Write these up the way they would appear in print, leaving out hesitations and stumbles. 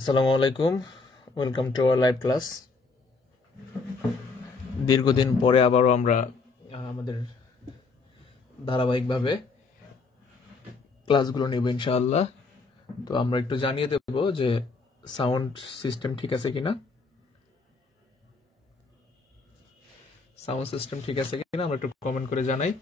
আসসালামু আলাইকুম, welcome to our live class. দীর্ঘদিন পরে আবারও আমরা আমাদের ধারাবাহিকভাবে ক্লাসগুলো নেব ইনশাআল্লাহ। তো আমরা একটু জানিয়ে দেব যে সাউন্ড সিস্টেম ঠিক আছে কিনা আমরা একটু কমেন্ট করে জানাই।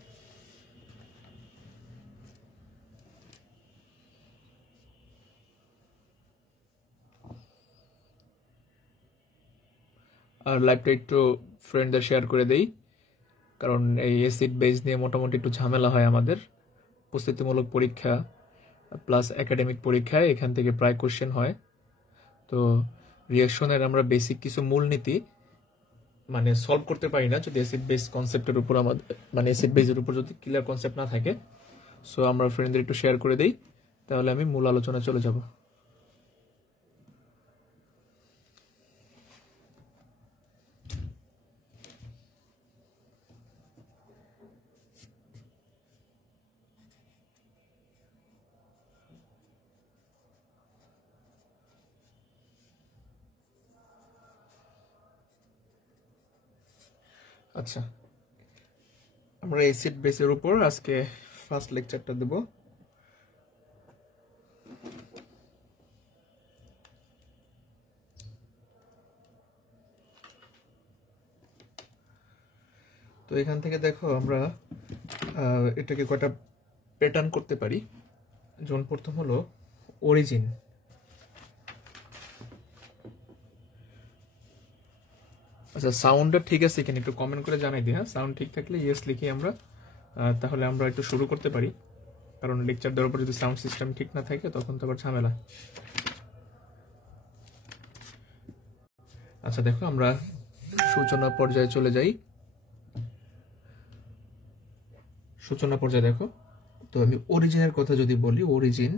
আর লাইভটা একটু ফ্রেন্ডদের শেয়ার করে দেই, কারণ এই এসিড বেস নিয়ে মোটামুটি একটু ঝামেলা হয় আমাদের। প্রস্তুতিমূলক পরীক্ষা প্লাস একাডেমিক পরীক্ষায় এখান থেকে প্রায় কোশ্চেন হয়। তো রিঅ্যাকশনের আমরা বেসিক কিছু মূলনীতি সলভ করতে পারি না যদি অ্যাসিড বেস কনসেপ্টের উপর আমাদের অ্যাসিড বেসের উপর যদি ক্লিয়ার কনসেপ্ট না থাকে। সো আমরা ফ্রেন্ডদের একটু শেয়ার করে দেই, তাহলে আমি মূল আলোচনায় চলে যাব। আচ্ছা, আমরা অ্যাসিড বেসের উপর আজকে ফার্স্ট লেকচারটা দেব। তো এখান থেকে দেখো আমরা এটাকে কয়টা প্যাটার্ন করতে পারি। যেমন প্রথম হলো অরিজিন। আচ্ছা, সাউন্ডটা ঠিক আছে কিনা একটু কমেন্ট করে জানাই দিই। হ্যাঁ, সাউন্ড ঠিক থাকলে ইয়েস লিখি আমরা, তাহলে আমরা একটু শুরু করতে পারি। কারণ লেকচার দেওয়ার পর যদি সাউন্ড সিস্টেম ঠিক না থাকে তখন তো আবার ঝামেলা। আচ্ছা দেখো, আমরা সূচনা পর্যায়ে চলে যাই। সূচনা পর্যায়ে দেখো, তো আমি অরিজিনের কথা যদি বলি, অরিজিন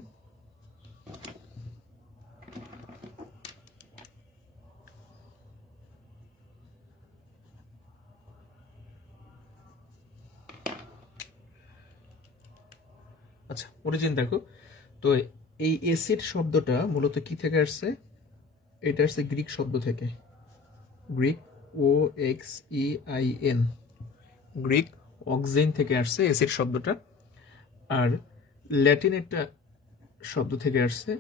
আচ্ছা অরিজিন দেখো, তো এই অ্যাসিড শব্দটা মূলত কি থেকে আসছে? এটা আসছে গ্রিক শব্দ থেকে, গ্রিক OXEIN, গ্রিক অক্সিন থেকে আসছে অ্যাসিড শব্দটা। আর ল্যাটিন একটা শব্দ থেকে আসছে,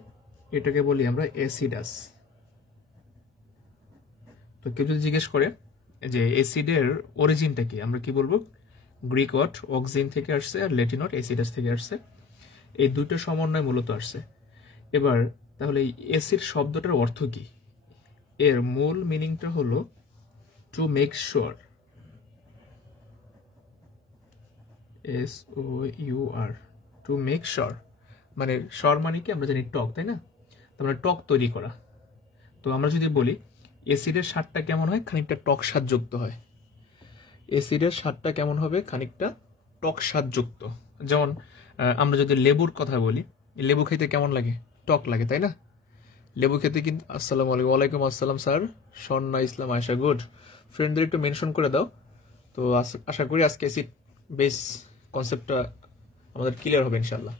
এটাকে বলি আমরা অ্যাসিডাস। তো কেউ যদি জিজ্ঞেস করে যে অ্যাসিডের অরিজিনটা কি, আমরা কি বলবো? গ্রিক ওয়ার্ড অক্সিন থেকে আসছে আর ল্যাটিন ওয়ার্ড অ্যাসিডাস থেকে আসছে। এই দুটো সমন্বয় মূলত আসছে। এবার তাহলে এই অ্যাসিড শব্দটার অর্থ কি? এর মূল মিনিংটা হলো to make sure, SOUR, to make sure. Sure মানে কি? আমরা জানি টক, তাই না? তার মানে টক তৈরি করা। তো আমরা যদি বলি অ্যাসিডের স্বাদটা কেমন হয়? খানিকটা টক স্বাদযুক্ত হয়। অ্যাসিডের স্বাদটা কেমন হবে? খানিকটা টক স্বাদযুক্ত। যেমন আমরা যদি লেবুর কথা বলি, লেবু খেতে কেমন লাগে? টক লাগে, তাই না? লেবু খেতে কিন্তু আসসালামু আলাইকুম। ওয়ালাইকুম আসসালাম স্যার। স্বর্ণা ইসলাম আয়শা, গুড। ফ্রেন্ডদের একটু মেনশন করে দাও। তো আশা করি আজকে অ্যাসিড বেস কনসেপ্টটা আমাদের ক্লিয়ার হবে ইনশাল্লাহ।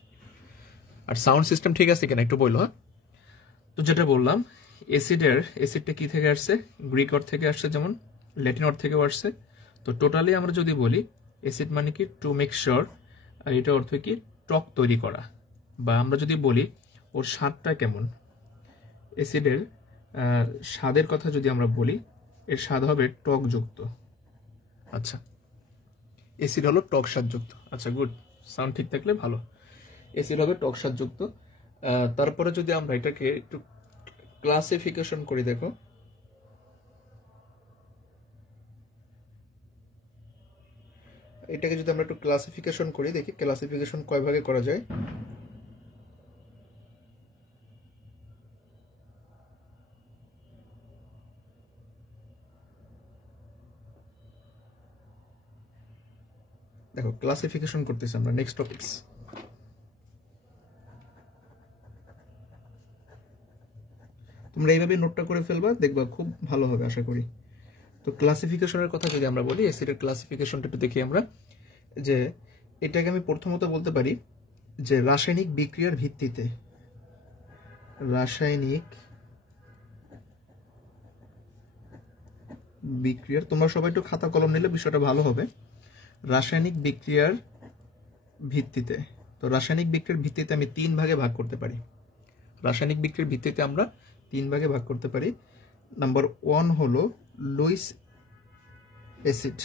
আর সাউন্ড সিস্টেম ঠিক আছে কিনা একটু বললো। হ্যাঁ, তো যেটা বললাম, অ্যাসিডটা কি থেকে আসছে? গ্রিক ওয়ার্ড থেকে আসছে, যেমন ল্যাটিন ওয়ার্ড থেকেও আসছে। তো টোটালি আমরা যদি বলি অ্যাসিড মানে কি? To make sure. আর এটা অর্থ কি? টক তৈরি করা। বা আমরা যদি বলি ওর স্বাদটা কেমন, অ্যাসিডের স্বাদের কথা যদি আমরা বলি, এর স্বাদ হবে টকযুক্ত। আচ্ছা, অ্যাসিড হলো টক স্বাদযুক্ত। আচ্ছা, গুড, সাউন্ড ঠিক থাকলে ভালো। অ্যাসিড হবে টক স্বাদযুক্ত। তারপরে যদি আমরা এটাকে একটু ক্লাসিফিকেশন করি, দেখো এটাকে যদি আমরা একটু ক্লাসিফিকেশন করি, দেখি ক্লাসিফিকেশন কয় ভাগে করা যায়। দেখো ক্লাসিফিকেশন করতেছি আমরা। নেক্সট টপিকস, তোমরা এইভাবে নোটটা করে ফেলবা, দেখবা খুব ভালো হবে আশা করি। তো ক্লাসিফিকেশনের কথা যদি আমরা বলি, অ্যাসিডের ক্লাসিফিকেশনটা একটু দেখি আমরা। যে এটাকে আমি প্রথমত বলতে পারি যে রাসায়নিক বিক্রিয়ার ভিত্তিতে, রাসায়নিক বিক্রিয়ার, তোমরা সবাই একটু খাতা কলম নিলে বিষয়টা ভালো হবে। রাসায়নিক বিক্রিয়ার ভিত্তিতে, তো রাসায়নিক বিক্রিয়ার ভিত্তিতে আমি 3 ভাগে ভাগ করতে পারি। রাসায়নিক বিক্রিয়ার ভিত্তিতে আমরা 3 ভাগে ভাগ করতে পারি। নাম্বার 1 হলো লুইস অ্যাসিড।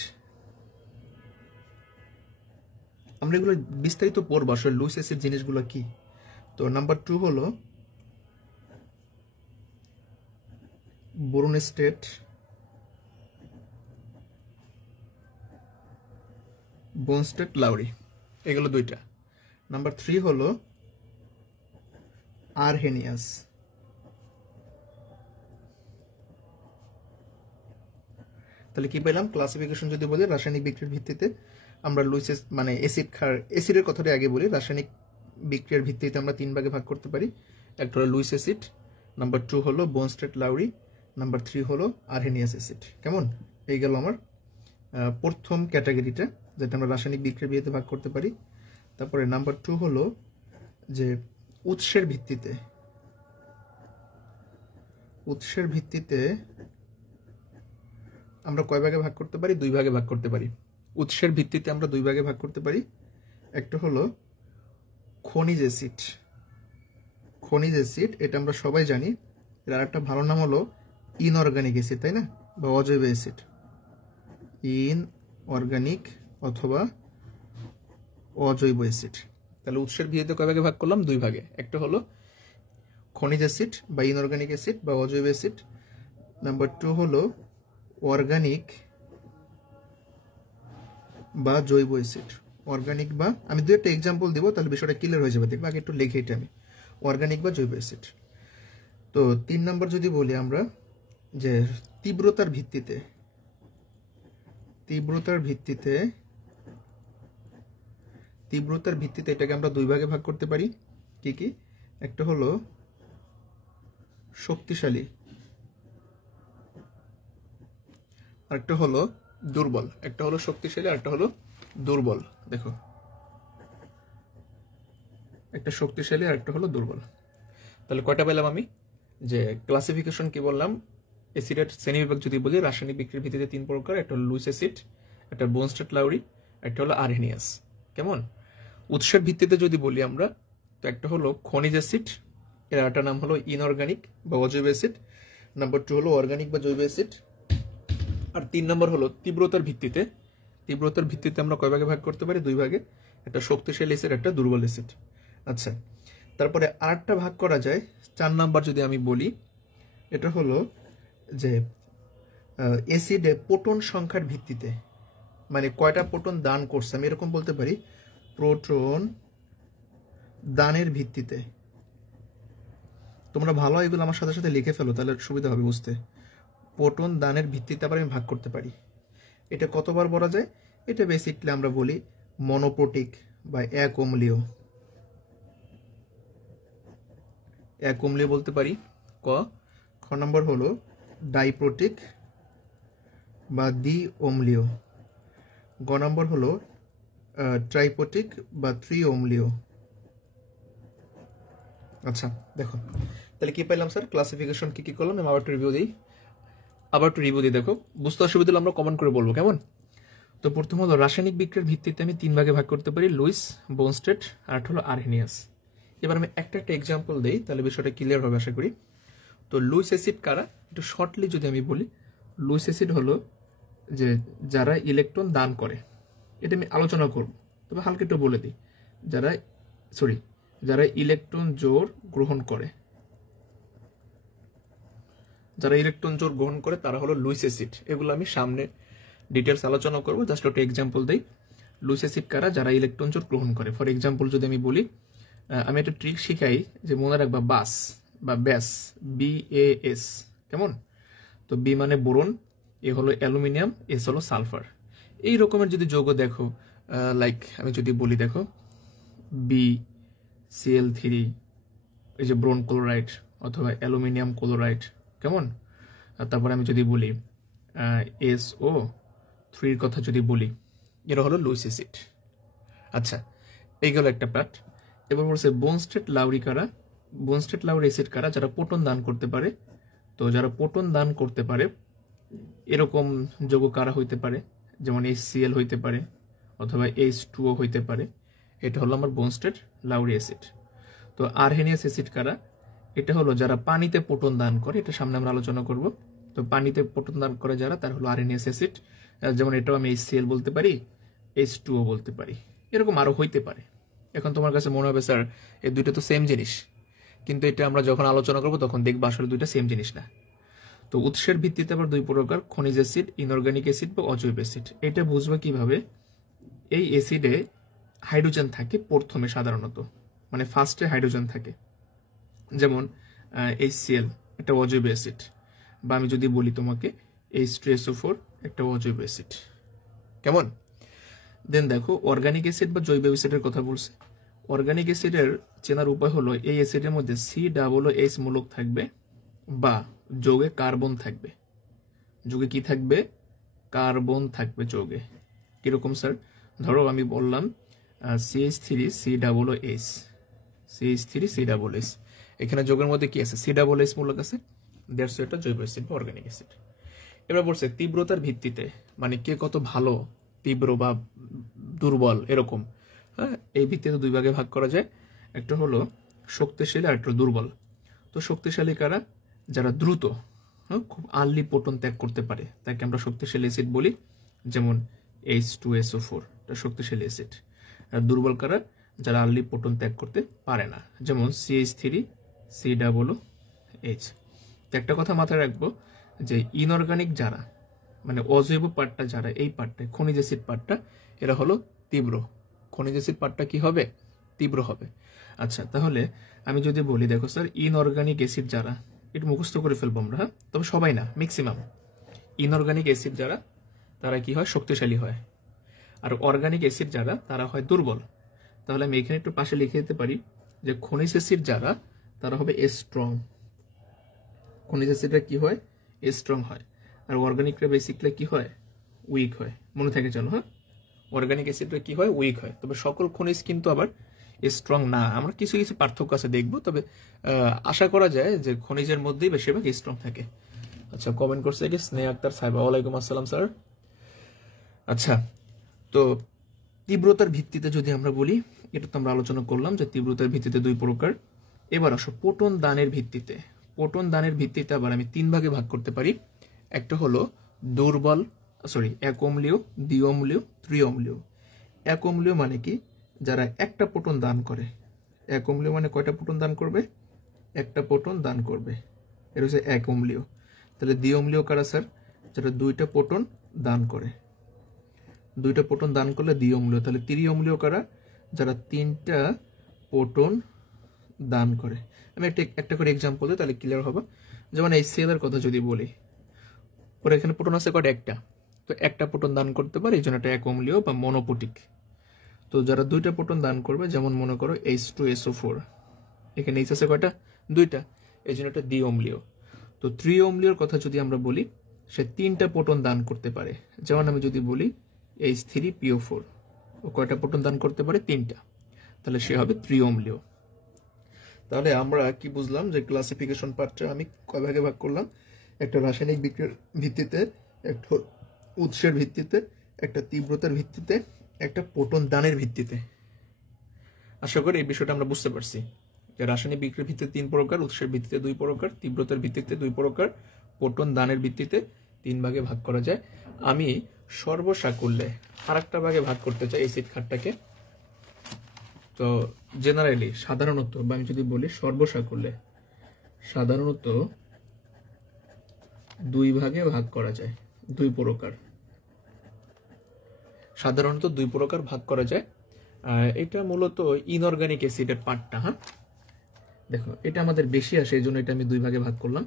আমরা এগুলো বিস্তারিত পড়বো আসলে লুইস অ্যাসিড জিনিসগুলো কি। তো নাম্বার 2 হলো বোরনস্টেট, বোনস্টেট লাউরি, এগুলো 2টা। নাম্বার 3 হলো আরহেনিয়াস। তাহলে কি পেলাম? ক্লাসিফিকেশন যদি বলি রাসায়নিক বিক্রিয়ার ভিত্তিতে আমরা লুইস মানে অ্যাসিডের কথাটা আগে বলি। রাসায়নিক বিক্রিয়ার ভিত্তিতে আমরা 3 ভাগে ভাগ করতে পারি। একটা হলো লুইস অ্যাসিড, নাম্বার 2 হলো বোনস্টেট লাউরি, নাম্বার 3 হলো আরহেনিয়াস অ্যাসিড। কেমন? এই গেল আমার প্রথম ক্যাটাগরিটা, যেটা আমরা রাসায়নিক বিক্রিয়ার ভিত্তিতে ভাগ করতে পারি। তারপরে নাম্বার 2 হলো যে উৎসের ভিত্তিতে, উৎসের ভিত্তিতে আমরা কয় ভাগে ভাগ করতে পারি? 2 ভাগে ভাগ করতে পারি। উৎসের ভিত্তিতে আমরা 2 ভাগে ভাগ করতে পারি। একটা হলো খনিজ অ্যাসিড। খনিজ অ্যাসিড এটা আমরা সবাই জানি। এর আরেকটা ভালো নাম হলো ইনঅর্গানিক অ্যাসিড, তাই না? বা অজৈব অ্যাসিড। ইনঅর্গানিক অথবা অজৈব অ্যাসিড। তাহলে উৎসের ভিত্তিতে কয় ভাগে ভাগ করলাম? 2 ভাগে। একটা হলো খনিজ অ্যাসিড বা ইনঅর্গানিক অ্যাসিড বা অজৈব অ্যাসিড। নাম্বার 2 হলো অর্গানিক বা জৈব অ্যাসিড। অর্গানিক বা, আমি 2টা এক্সাম্পল দিব তাহলে বিষয়টা ক্লিয়ার হয়ে যাবে। দেখবে আগে একটু লিখে এটা আমি, অর্গানিক বা জৈব অ্যাসিড। তো 3 নম্বর যদি বলি আমরা যে তীব্রতার ভিত্তিতে, তীব্রতার ভিত্তিতে এটাকে আমরা 2 ভাগে ভাগ করতে পারি। কি কি? একটা হলো শক্তিশালী, আরেকটা হলো দুর্বল। একটা হলো শক্তিশালী, আরেকটা হলো দুর্বল। দেখো, একটা শক্তিশালী আর একটা হলো দুর্বল। তাহলে কয়টা পেলাম আমি? যে ক্লাসিফিকেশন কি বললাম? অ্যাসিডের শ্রেণীবিভাগ যদি বলি রাসায়নিক বিক্রিয়ার ভিত্তিতে 3 প্রকার। একটা হলো লুইস অ্যাসিড, একটা বোনস্টেট লাউরি, একটা হলো আরহেনিয়াস। কেমন? উৎসের ভিত্তিতে যদি বলি আমরা, তো একটা হলো খনিজ অ্যাসিড, এর একটা নাম হলো ইনঅর্গানিক বা অজৈব অ্যাসিড। নাম্বার 2 হলো অর্গানিক বা জৈব অ্যাসিড। আর 3 নম্বর হলো তীব্রতার ভিত্তিতে। তীব্রতার ভিত্তিতে আমরা কয় ভাগে ভাগ করতে পারি? 2 ভাগে। একটা শক্তিশালী অ্যাসিড, একটা দুর্বল অ্যাসিড। আচ্ছা, তারপরে আরেকটা ভাগ করা যায় 4 নাম্বার যদি আমি বলি, এটা হলো যে অ্যাসিডে প্রোটন সংখ্যার ভিত্তিতে, মানে কয়টা প্রোটন দান করছে, আমি এরকম বলতে পারি প্রোটন দানের ভিত্তিতে। তোমরা ভালো এগুলো আমার সাথে সাথে লিখে ফেলো, তাহলে সুবিধা হবে বুঝতে। প্রোটন দানের ভিত্তিতে আবার আমি ভাগ করতে পারি। এটা কতবার বলা যায়? এটা বেসিকলি আমরা বলি মনোপ্রোটিক বা এক অম্লীয়। এক অম্লীয় বলতে পারি। খ নম্বর হলো ডাইপ্রোটিক বা দ্বি অম্লীয়। গ নম্বর হলো ট্রাইপ্রোটিক বা ত্রি অম্লীয়। আচ্ছা দেখো, তাহলে কি পাইলাম স্যার? ক্লাসিফিকেশন কি কি করলাম আমি আবার একটু রিভিউ দিই। দেখো, বুঝতে অসুবিধা হলে আমরা কমেন্ট করে বলবো, কেমন? তো প্রথম হলো রাসায়নিক বিক্রিয়ার ভিত্তিতে আমি 3 ভাগে ভাগ করতে পারি, লুইস, বোনস্টেট, আর হলো আরহেনিয়াস। এবার আমি একটা এক্সাম্পল দেই, তাহলে বিষয়টা ক্লিয়ার হবে আশা করি। তো লুইস অ্যাসিড কারা? একটু শর্টলি যদি আমি বলি, লুইস অ্যাসিড হলো যে যারা ইলেকট্রন দান করে। এটা আমি আলোচনা করব, তবে হালকা একটু বলে দিই। যারা ইলেকট্রন জোড় গ্রহণ করে, তারা হলো লুইস অ্যাসিড। এগুলো আমি সামনে ডিটেলস আলোচনা করবো, জাস্ট একটা এক্সাম্পল দেই। লুইস অ্যাসিড কারা? যারা ইলেকট্রন জোড় গ্রহণ করে। ফর এক্সাম্পল যদি আমি বলি, আমি একটা ট্রিক শিখাই যে মনে রাখবা বাস বা ব্যাস, BAS। কেমন? তো বি মানে বোরন, এ হলো অ্যালুমিনিয়াম, এস হলো সালফার। এই রকমের যদি যৌগ দেখো, লাইক আমি যদি বলি, দেখো BCl3, এই যে ব্রোন ক্লোরাইড অথবা অ্যালুমিনিয়াম ক্লোরাইড। কেমন? তারপর আমি যদি বলি SO3 কথা যদি বলি, এরা হলো লুইস অ্যাসিড। আচ্ছা, এই গেল একটা পার্ট। এবার বলছে বোনস্টেট লাউরি কারা? বোনস্টেট লাউরি অ্যাসিড কারা? যারা প্রোটন দান করতে পারে। তো যারা প্রোটন দান করতে পারে, এরকম যৌগ কারা হইতে পারে, যেমন HCl হইতে পারে অথবা H2O হইতে পারে। এটা হলো আমার বোনস্টেড লাউরি অ্যাসিড। তো আরহেনিয়াস অ্যাসিড কারা? এটা হলো যারা পানিতে প্রোটন দান করে, এটা সামনে আমরা আলোচনা করব। তো পানিতে প্রোটন দান করে যারা, তার হলো আরহেনিয়াস অ্যাসিড। যেমন এটাও আমি HCl বলতে পারি, H2O বলতে পারি, এরকম আরো হইতে পারে। এখন তোমার কাছে মনে হবে স্যার এই দুইটা তো সেম জিনিস, কিন্তু এটা আমরা যখন আলোচনা করব তখন দেখবো আসলে দুইটা সেম জিনিস না। তো উৎসের ভিত্তিতে আবার দুই প্রকার, খনিজ অ্যাসিড, ইনঅর্গানিক অ্যাসিড বা অজৈব অ্যাসিড। এটা বুঝবো কিভাবে? এই অ্যাসিডে হাইড্রোজেন থাকে প্রথমে সাধারণত, মানে ফার্স্টে হাইড্রোজেন থাকে। যেমন HCl একটা অজৈব অ্যাসিড, বা আমি যদি বলি তোমাকে H2SO4 একটা অজৈব অ্যাসিড। কেমন? দেন দেখো অর্গানিক অ্যাসিড বা জৈব অ্যাসিডের কথা বলছে। অর্গানিক অ্যাসিডের চেনার উপায় হলো এই অ্যাসিডের মধ্যে COOH মূলক থাকবে বা যৌগে কার্বন থাকবে। যৌগে কি থাকবে? কার্বন থাকবে যৌগে। কিরকম স্যার? ধরো আমি বললাম CH3COOH, CH3COOH, এখানে যৌগের মধ্যে কি আছে? COOH মূলক আছে, দ্যাটস এটা জৈব অ্যাসিড বা অর্গানিক অ্যাসিড। এবার বলছে তীব্রতার ভিত্তিতে, মানে কে কত ভালো, তীব্র বা দুর্বল এরকম, হ্যাঁ, এই ভিত্তিতে দুই ভাগে ভাগ করা যায়। একটা হলো শক্তিশালী আর একটা দুর্বল। তো শক্তিশালী কারা? যারা দ্রুত, হ্যাঁ, খুব আর্লি প্রোটন ত্যাগ করতে পারে, তাকে আমরা শক্তিশালী অ্যাসিড বলি। যেমন H2SO4 এটা শক্তিশালী অ্যাসিড। আর দুর্বল কারা? যারা আর্লি প্রোটন ত্যাগ করতে পারে না, যেমন CH3COOH। একটা কথা মাথায় রাখবো যে ইনঅর্গানিক যারা, মানে অজৈব পার্টটা যারা, এই পার্টটা খনিজ অ্যাসিড পার্টটা, এরা হলো তীব্র। খনিজ অ্যাসিড পার্টটা কি হবে? তীব্র হবে। আচ্ছা, তাহলে আমি যদি বলি দেখো স্যার ইনঅর্গানিক অ্যাসিড যারা, এটা মুখস্থ করে ফেলবো আমরা, হ্যাঁ, তবে সবাই না, ম্যাক্সিমাম। ইনঅর্গানিক অ্যাসিড যারা, তারা কি হয়? শক্তিশালী হয়। আর অর্গানিক অ্যাসিড যারা, তারা হয় দুর্বল। তাহলে আমি এখানে একটু পাশে লিখে দিতে পারি যে খনিজ অ্যাসিড যারা, তারা হবে স্ট্রং। খনিজ অ্যাসিডরা কি হয়? স্ট্রং হয়। আর অর্গানিকরা বেসিকলি কি হয়? উইক হয়। মনে থাকে চলো, হ্যাঁ, অর্গানিক অ্যাসিডরা কি হয়? উইক হয়। তবে সকল খনিজ কিন্তু আবার স্ট্রং না, আমরা কিছু কিছু পার্থক্য আছে দেখবো। তবে আশা করা যায় যে খনিজের মধ্যেই বেশিরভাগ স্ট্রং থাকে। আচ্ছা, কমেন্ট করছে কি স্নেহ আক্তার সাহেব, ওয়ালাইকুম আসসালাম স্যার। আচ্ছা, তো তীব্রতার ভিত্তিতে যদি আমরা বলি, এটা তো আমরা আলোচনা করলাম যে তীব্রতার ভিত্তিতে দুই প্রকার। এবার আসো প্রোটন দানের ভিত্তিতে। প্রোটন দানের ভিত্তিতে আবার আমি তিন ভাগে ভাগ করতে পারি। একটা হলো দুর্বল, এক অম্লীয়, দ্বিঅম্লীয়, ত্রিঅম্লীয়। এক অম্লীয় মানে কি? যারা একটা প্রোটন দান করে। এক অম্লীয় মানে কয়টা প্রোটন দান করবে? একটা প্রোটন দান করবে, এটা হচ্ছে এক অম্লীয়। তাহলে দ্বিঅম্লীয় কারা স্যার? যারা দুইটা প্রোটন দান করে। দুইটা প্রোটন দান করলে দ্বিঅম্লীয়। তাহলে ত্রিঅম্লীয় কারা? যারা তিনটা প্রোটন দান করে। আমি একটা করে এক্সাম্পল দিই, তাহলে ক্লিয়ার হবে। যেমন HCl এর কথা যদি বলি, ওর এখানে প্রোটন আছে কয়টা? একটা। তো একটা প্রোটন দান করতে পারে, এই জন্য এটা এক অম্লীয় বা মনোপটিক। তো যারা দুইটা প্রোটন দান করবে, যেমন মনে করো H2SO4, এখানে H আছে কয়টা? দুইটা, এই জন্য এটা দ্বিঅম্লীয়। তো ত্রিঅম্লীয়র কথা যদি আমরা বলি, সে তিনটা প্রোটন দান করতে পারে। যেমন আমি যদি বলি H3PO4, ও কয়টা প্রোটন দান করতে পারে? তিনটা, তাহলে সে হবে ত্রিঅম্লীয়। তাহলে আমরা কি বুঝলাম যে ক্লাসিফিকেশন পার্টটা আমি কয় ভাগে ভাগ করলাম? একটা রাসায়নিক বিক্রিয়ার ভিত্তিতে, একটা উৎসের ভিত্তিতে, একটা তীব্রতার ভিত্তিতে, একটা প্রোটন দানের ভিত্তিতে। আশা করি এই বিষয়টা আমরা বুঝতে পারছি যে রাসায়নিক বিক্রিয়ার ভিত্তিতে তিন প্রকার, উৎসের ভিত্তিতে দুই প্রকার, তীব্রতার ভিত্তিতে দুই প্রকার, প্রোটন দানের ভিত্তিতে তিন ভাগে ভাগ করা যায়। আমি সর্বসাকুল্যে আরেকটা ভাগে ভাগ করতে চাই অ্যাসিড খাতটাকে। তো জেনারেলি সাধারণত, বা আমি যদি বলি সর্বসাকুল্যে, সাধারণত দুই ভাগে ভাগ করা যায়, দুই প্রকার। সাধারণত দুই প্রকার ভাগ করা যায়। এটা মূলত ইনঅর্গানিক অ্যাসিডের পার্টটা। হ্যাঁ, দেখো এটা আমাদের বেশি আসে, এই জন্য এটা আমি দুই ভাগে ভাগ করলাম।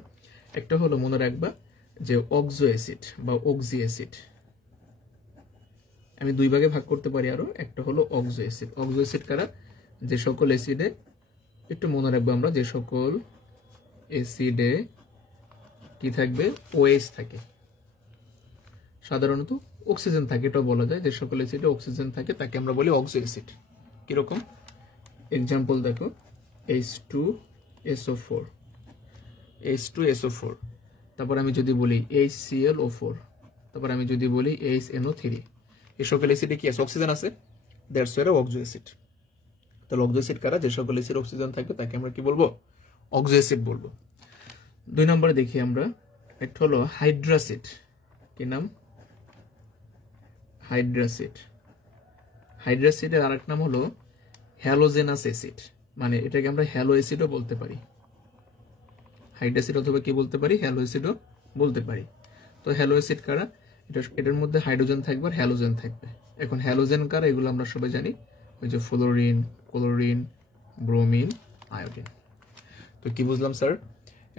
একটা হলো মনে রাখবা যে অক্সো অ্যাসিড বা অক্সি অ্যাসিড, আমি দুই ভাগে ভাগ করতে পারি। আরো একটা হলো অক্সো অ্যাসিড। অক্সো অ্যাসিড কারা? যে সকল অ্যাসিডে, একটু মনে রাখবো আমরা, যে সকল অ্যাসিডে কি থাকবে? OH থাকে। সাধারণত অক্সিজেন থাকে, এটাও বলা যায়। যে সকল অ্যাসিডে অক্সিজেন থাকে তাকে আমরা বলি অক্সো অ্যাসিড। কিরকম? এক্সাম্পল দেখো H2SO4, H2SO4, তারপর আমি যদি বলি HClO4, তারপর আমি যদি বলি HNO3, এই সকল অ্যাসিডে কি আছে? অক্সিজেন আছে, দ্যাটস ওয়াই অক্সো অ্যাসিড। তাহলে অক্সো অ্যাসিড কারা? যে সকল অ্যাসিড অক্সিজেন থাকবে তাকে আমরা কি বলবো? অক্সো অ্যাসিড বলবো। 2 নম্বরে দেখি আমরা, একটা হলো হাইড্রাসিড। কি নাম? হাইড্রাসিড। হাইড্রাসিডের আরেক নাম হলো হ্যালোজেনাস অ্যাসিড, মানে এটাকে আমরা হ্যালো অ্যাসিডও বলতে পারি। হাইড্রাসিড অথবা কি বলতে পারি? হ্যালো অ্যাসিডও বলতে পারি। তো হ্যালো অ্যাসিড কারা? এটার মধ্যে হাইড্রোজেন থাকবে আর হ্যালোজেন থাকবে। এখন হ্যালোজেন কারা? এগুলো আমরা সবাই জানি, ওই যে ফ্লোরিন, ক্লোরিন, ব্রোমিন, আয়োডিন। তো কি বুঝলাম স্যার?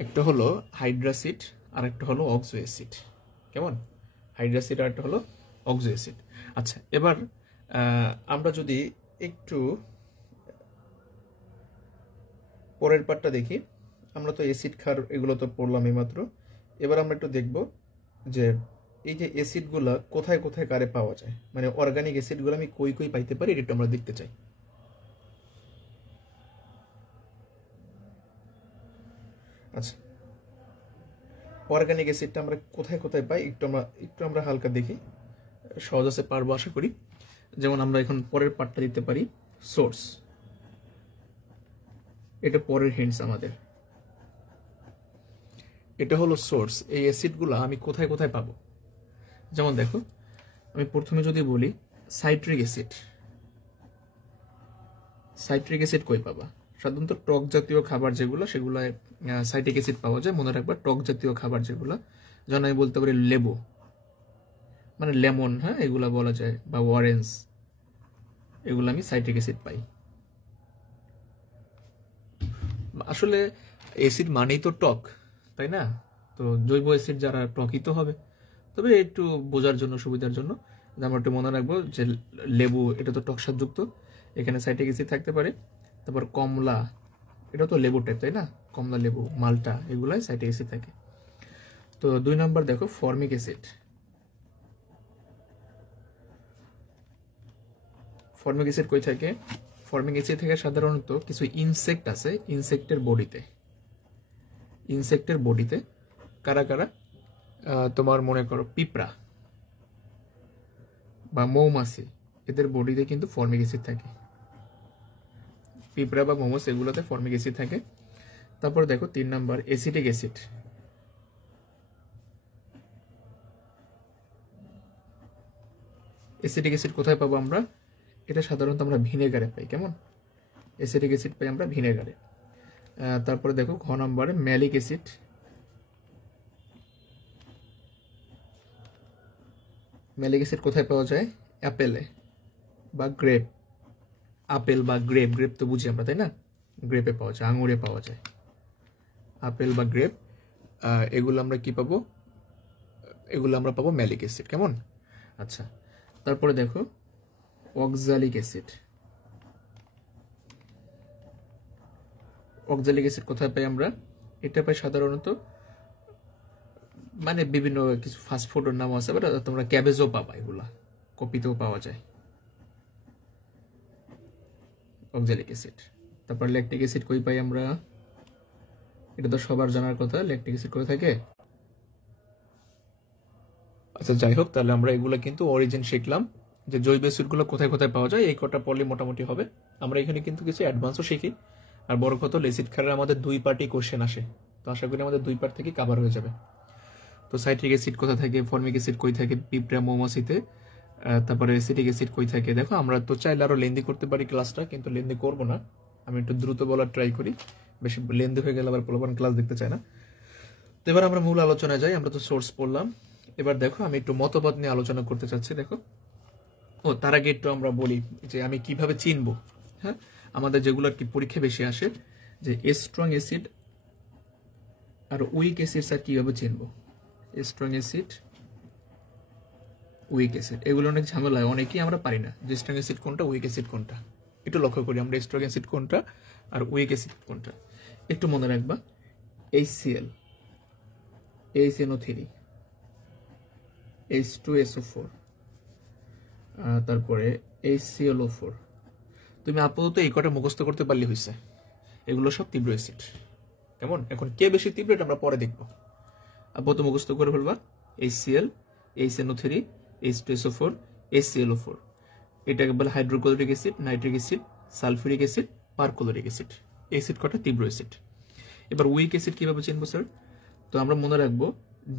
একটা হলো হাইড্রাসিড আর একটা হলো অক্সো অ্যাসিড। কেমন? হাইড্রাসিড আর একটা হলো অক্সো অ্যাসিড। আচ্ছা, এবার আমরা যদি একটু পরের পার্টটা দেখি, আমরা তো অ্যাসিড ক্ষার এগুলো তো পড়লাম এইমাত্র। এবার আমরা একটু দেখব যে এই যে অ্যাসিডগুলো কোথায় কোথায় কারে পাওয়া যায়, মানে অর্গানিক অ্যাসিডগুলো আমি কই কই পাইতে পারি, এটা আমরা দেখতে চাই। আচ্ছা, অর্গানিক অ্যাসিডটা আমরা কোথায় কোথায় পাই একটু আমরা হালকা দেখি, সহজ আছে, পারবো আশা করি। যেমন আমরা এখন পরের পার্টটা দিতে পারি, সোর্স। এটা পরের হিন্টস আমাদের, এটা হলো সোর্স। এই অ্যাসিডগুলো আমি কোথায় কোথায় পাবো? যেমন দেখো, আমি প্রথমে যদি বলি সাইট্রিক অ্যাসিড, সাইট্রিক অ্যাসিড কই পাবা? সাধারণত টক জাতীয় খাবার যেগুলো, সেগুলো সাইট্রিক অ্যাসিড পাওয়া যায়। মনে রাখবা, টক জাতীয় খাবার যেগুলো, যেমন আমি বলতে পারি লেবু, মানে লেমন, হ্যাঁ, এগুলা বলা যায়, বা অরেঞ্জ, এগুলো আমি সাইট্রিক অ্যাসিড পাই। আসলে অ্যাসিড মানেই তো টক, তাই না? তো জৈব অ্যাসিড যারা টকই তো হবে। তবে একটু বোঝার জন্য, সুবিধার জন্য আমরা একটু মনে রাখবো যে লেবু এটা তো টক স্বাদযুক্ত, এখানে সাইট্রিক অ্যাসিড থাকতে পারে। তারপর কমলা, এটা তো লেবু টাইপ, তাই না? কমলা লেবু, মালটা, এগুলাই সাইট্রিক অ্যাসিড থাকে। তো 2 নম্বর দেখো, ফর্মিক অ্যাসিড। ফর্মিক অ্যাসিড কই থাকে? ফর্মিক অ্যাসিড থেকে সাধারণত কিছু ইনসেক্ট আছে, ইনসেক্টের বডিতে। কারা কারা? তোমার মনে করো পিঁপড়া বা মৌমাছি, এদের বডিতে কিন্তু ফর্মিক অ্যাসিড থাকে। পিঁপড়া বা মৌমাছি এগুলোতে ফর্মিক অ্যাসিড থাকে। তারপর দেখো 3 number, acetic acid. Acetic acid কোথায় পাবো আমরা? এটা সাধারণত আমরা ভিনেগারে পাই। কেমন? অ্যাসিটিক অ্যাসিড পাই আমরা ভিনেগারে। তারপরে দেখো ঘ নম্বরে ম্যালিক অ্যাসিড। ম্যালিক অ্যাসিড কোথায় পাওয়া যায়? অ্যাপেলে বা গ্রেপ। আপেল বা গ্রেপ, গ্রেপ তো বুঝি আমরা, তাই না? গ্রেপে পাওয়া যায়, আঙুরে পাওয়া যায়। আপেল বা গ্রেপ, এগুলো আমরা কি পাবো? এগুলো আমরা পাবো ম্যালিক অ্যাসিড। কেমন? আচ্ছা, তারপরে দেখো অক্সালিক অ্যাসিড। অক্সালিক অ্যাসিড কোথায় পাই আমরা? এটা পাই সাধারণত, মানে বিভিন্ন কিছু ফাস্টফুডের নাম আছে, তোমরা ক্যাবেজও পাবা, এগুলা কপিতেও পাওয়া যায় অক্সালিক অ্যাসিড। তারপর ল্যাকটিক অ্যাসিড কই পাই আমরা? এটা তো সবার জানার কথা, ল্যাকটিক অ্যাসিড কোথায় থাকে? আচ্ছা, যাই হোক, তাহলে আমরা এগুলো কিন্তু অরিজিন শিখলাম, যে জৈব অ্যাসিডগুলো কোথায় কোথায় পাওয়া যায়, এই কটা পড়লে মোটামুটি হবে। আমরা এখানে কিন্তু কিছু অ্যাডভান্সও শিখি। আর বড় কথা, অ্যাসিড খারের আমাদের 2 পার্টই কোশ্চেন আসে, তো আশা করি আমাদের 2 পার্ট থেকে কভার হয়ে যাবে। তো সাইট্রিক অ্যাসিড কোথা থাকে, ফর্মিক অ্যাসিড কই থাকে পিঁপড়া মৌমাছিতে, তারপরে অ্যাসিটিক অ্যাসিড কই থাকে। দেখো, আমরা তো চাইলে আরো লেন্দি করতে পারি ক্লাসটা, কিন্তু লেন্দি করব না, আমি একটু দ্রুত বলার ট্রাই করি, বেশি লেন্দি হয়ে গেলে আবার পোলাপান ক্লাস দেখতে চায় না। তো এবার আমরা মূল আলোচনায় যাই। আমরা তো সোর্স পড়লাম, এবার দেখো আমি একটু মতবাদ নিয়ে আলোচনা করতে চাচ্ছি। দেখো, তার আগে একটু আমরা বলি যে আমি কিভাবে চিনবো। হ্যাঁ, আমাদের যেগুলো আর কি পরীক্ষা বেশি আসে, যে স্ট্রং অ্যাসিড আর উইক অ্যাসিড স্যার কিভাবে চিনবো? স্ট্রং অ্যাসিড, উইক অ্যাসিড, এগুলো অনেক ঝামেলা হয়, অনেকেই আমরা পারি না যে স্ট্রং অ্যাসিড কোনটা, উইক অ্যাসিড কোনটা। একটু লক্ষ্য করি আমরা, স্ট্রং অ্যাসিড কোনটা আর উইক অ্যাসিড কোনটা। একটু মনে রাখবা, HCl, HNO3, H2SO4, তারপরে HClO4। তুমি আপাতত এই কটা মুখস্থ করতে পারলে হয়েছে, এগুলো সব তীব্র অ্যাসিড। কেমন? এখন কে বেশি তীব্র এটা আমরা পরে দেখবো। প্রথম মুখস্থ করে ফেলবা HCl, HNO3, H2SO4, HClO4। এটাকে বলে hydrochloric acid, nitric acid, sulphuric acid, perchloric acid. Acid কটা? তীব্র অ্যাসিড। এবার উইক অ্যাসিড কিভাবে চিনবো স্যার? তো আমরা মনে রাখবো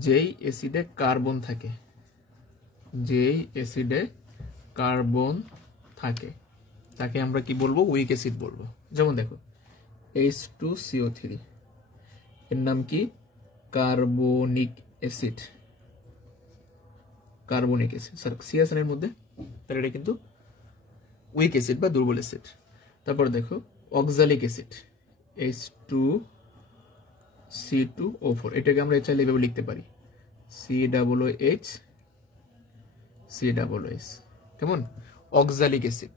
যেই অ্যাসিডে কার্বন থাকে, যেই অ্যাসিডে কার্বন থাকে তাকে আমরা কি বলবো? উইক অ্যাসিড বলবো। যেমন দেখো H2CO3 এর নাম কি? Carbonic acid. Carbonic acid sir C আছে এর মধ্যে, তাহলে এটা কিন্তু উইক অ্যাসিড বা দুর্বল অ্যাসিড। তারপর দেখো অক্সালিক অ্যাসিড H2C2O4, এটাকে আমরা চাইলে এভাবে লিখতে পারি COOH COOH। কেমন? Oxalic acid.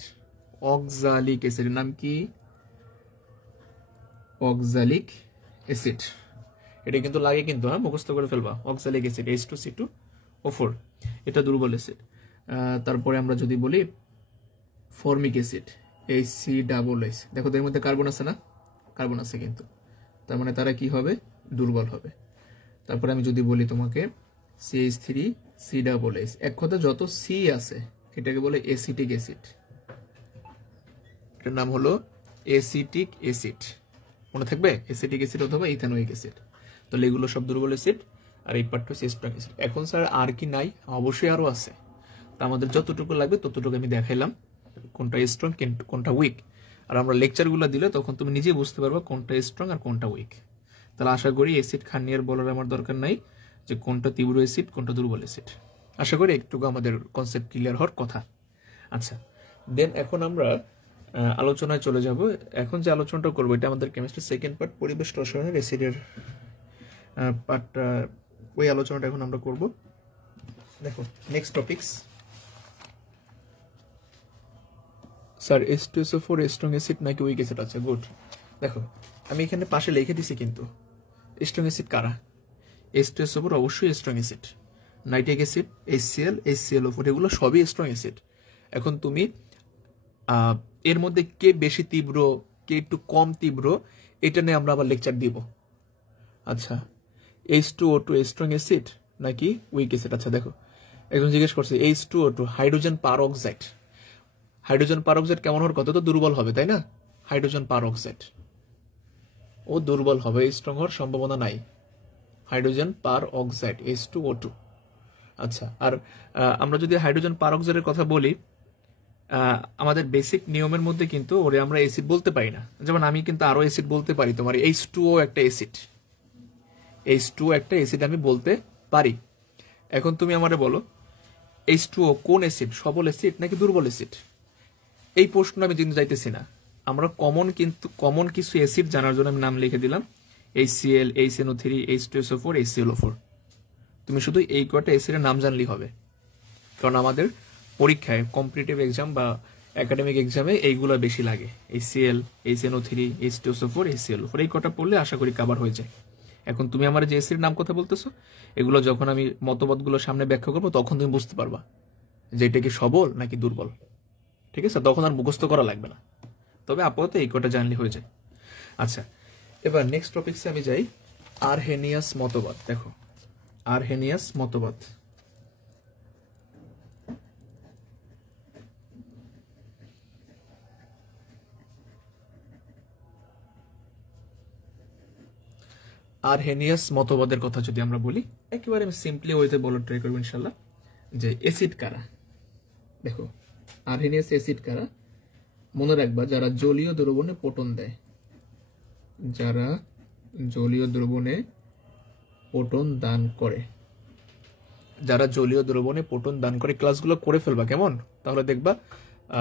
অক্সালিক অ্যাসিডের নাম কি? Oxalic acid. এটা কিন্তু লাগে কিন্তু, হ্যাঁ মুখস্থ করে ফেলবা। অক্সালিক অ্যাসিড H2C2O4, এটা দুর্বল অ্যাসিড। তারপরে আমরা যদি বলি ফর্মিক অ্যাসিড HCOOH, দেখো এর মধ্যে কার্বন আছে না? কার্বন আছে কিন্তু, তার মানে তারা কি হবে? দুর্বল হবে। তারপরে আমি যদি বলি তোমাকে CH3COOH, এক কথা যত সি আছে এটাকে বলে অ্যাসিটিক অ্যাসিড। এটার নাম হলো অ্যাসিটিক অ্যাসিড, মনে থাকবে? অ্যাসিটিক অ্যাসিড অথবা ইথানোয়িক অ্যাসিড। তাহলে এগুলো সব দুর্বল অ্যাসিড, আর এই পার্টটা হচ্ছে স্ট্রং অ্যাসিড। এখন স্যার আর কি নাই? অবশ্যই আরো আছে। তা আমাদের যতটুকু লাগবে ততটুকু আমি দেখাইলাম, কোনটা স্ট্রং কোনটা উইক। আর আমরা লেকচারগুলো দিলে তখন তুমি নিজেই বুঝতে পারবে কোনটা স্ট্রং আর কোনটা উইক। তাহলে আশা করি অ্যাসিড খানিয়ার বলার আমার দরকার নাই যে কোনটা তীব্র অ্যাসিড কোনটা দুর্বল অ্যাসিড। আশা করি একটুকু আমাদের কনসেপ্ট ক্লিয়ার হওয়ার কথা। আচ্ছা, দেন এখন আমরা আলোচনায় চলে যাব। এখন যে আলোচনাটা করবো এটা আমাদের কেমিস্ট্রি সেকেন্ড পার্ট, পরিবেশ রসায়নের অ্যাসিডের পার্টটা, ওই আলোচনাটা এখন আমরা করব। দেখো next topics sir H2SO4 strong acid নাকি উইক অ্যাসিড? আছে, গুড। দেখো আমি এখানে পাশে লিখে দিছি কিন্তু স্ট্রং অ্যাসিড কারা? H2SO4 অবশ্যই strong acid, nitric acid HCl, HClO4 এগুলো সবই স্ট্রং অ্যাসিড। এখন তুমি এর মধ্যে কে বেশি তীব্র কে একটু কম তীব্র এটা নিয়ে আমরা আবার লেকচার দিব। আচ্ছা, H2O2 স্ট্রং অ্যাসিড নাকি উইক অ্যাসিড? আচ্ছা দেখো একজন জিজ্ঞেস করছে H2O2 hydrogen peroxide, hydrogen peroxide কেমন হওয়ার কথা? তো দুর্বল হবে তাই না? হাইড্রোজেন পারঅক্সাইড ও দুর্বল হবে, স্ট্রং হওয়ার সম্ভাবনা নাই। Hydrogen peroxide H2O2। আচ্ছা, আর আমরা যদি হাইড্রোজেন পারঅক্সাইডের কথা বলি, আমাদের বেসিক নিয়মের মধ্যে কিন্তু ওরে আমরা অ্যাসিড বলতে পারি না। যেমন আমি কিন্তু আরো অ্যাসিড বলতে পারি, তোমার H2O একটা অ্যাসিড, H2O একটা অ্যাসিড আমি বলতে পারি। এখন তুমি আমারে বলো H2O কোন অ্যাসিড? সবল অ্যাসিড নাকি দুর্বল অ্যাসিড? এই প্রশ্ন আমি কিন্তু যাইতেছি না। আমরা কমন কিছু অ্যাসিড জানার জন্য আমি নাম লিখে দিলাম HCl, HNO3, H2SO4, HClO4। তুমি শুধু এই কয়টা অ্যাসিডের নাম জানলেই হবে, কারণ আমাদের পরীক্ষায় কম্পিটিটিভ এক্সাম বা একাডেমিক এক্সামে এইগুলো বেশি লাগে। HCl, HNO3, H2SO4, HClO4 এই কটা পড়লে আশা করি কভার হয়ে যায়। এখন তুমি আমার যে অ্যাসিডের নাম কথা বলতেছো, এগুলো যখন আমি মতবাদগুলো সামনে ব্যাখ্যা করবো তখন তুমি বুঝতে পারবা যে এটা কি সবল নাকি দুর্বল। ঠিক আছে, তখন আর মুখস্থ করা লাগবে না, তবে আপাতত এই কটা জানলে হয়ে যায়। আচ্ছা, এবার নেক্সট টপিকসে আমি যাই, আরহেনিয়াস মতবাদ। দেখো আরহেনিয়াস মতবাদ। আরহেনিয়াস মতবাদের কথা যদি আমরা বলি, একেবারে আমি সিম্পলি ওইতে বলার ট্রাই করবো ইনশাল্লাহ, যে অ্যাসিড কারা। দেখো আরহেনিয়াস অ্যাসিড কারা, মনে রাখবা যারা জলীয় দ্রবণে পটন দেয়, যারা জলীয় দ্রবণে পটন দান করে, যারা জলীয় দ্রবণে পটন দান করে। ক্লাসগুলো করে ফেলবা কেমন, তাহলে দেখবা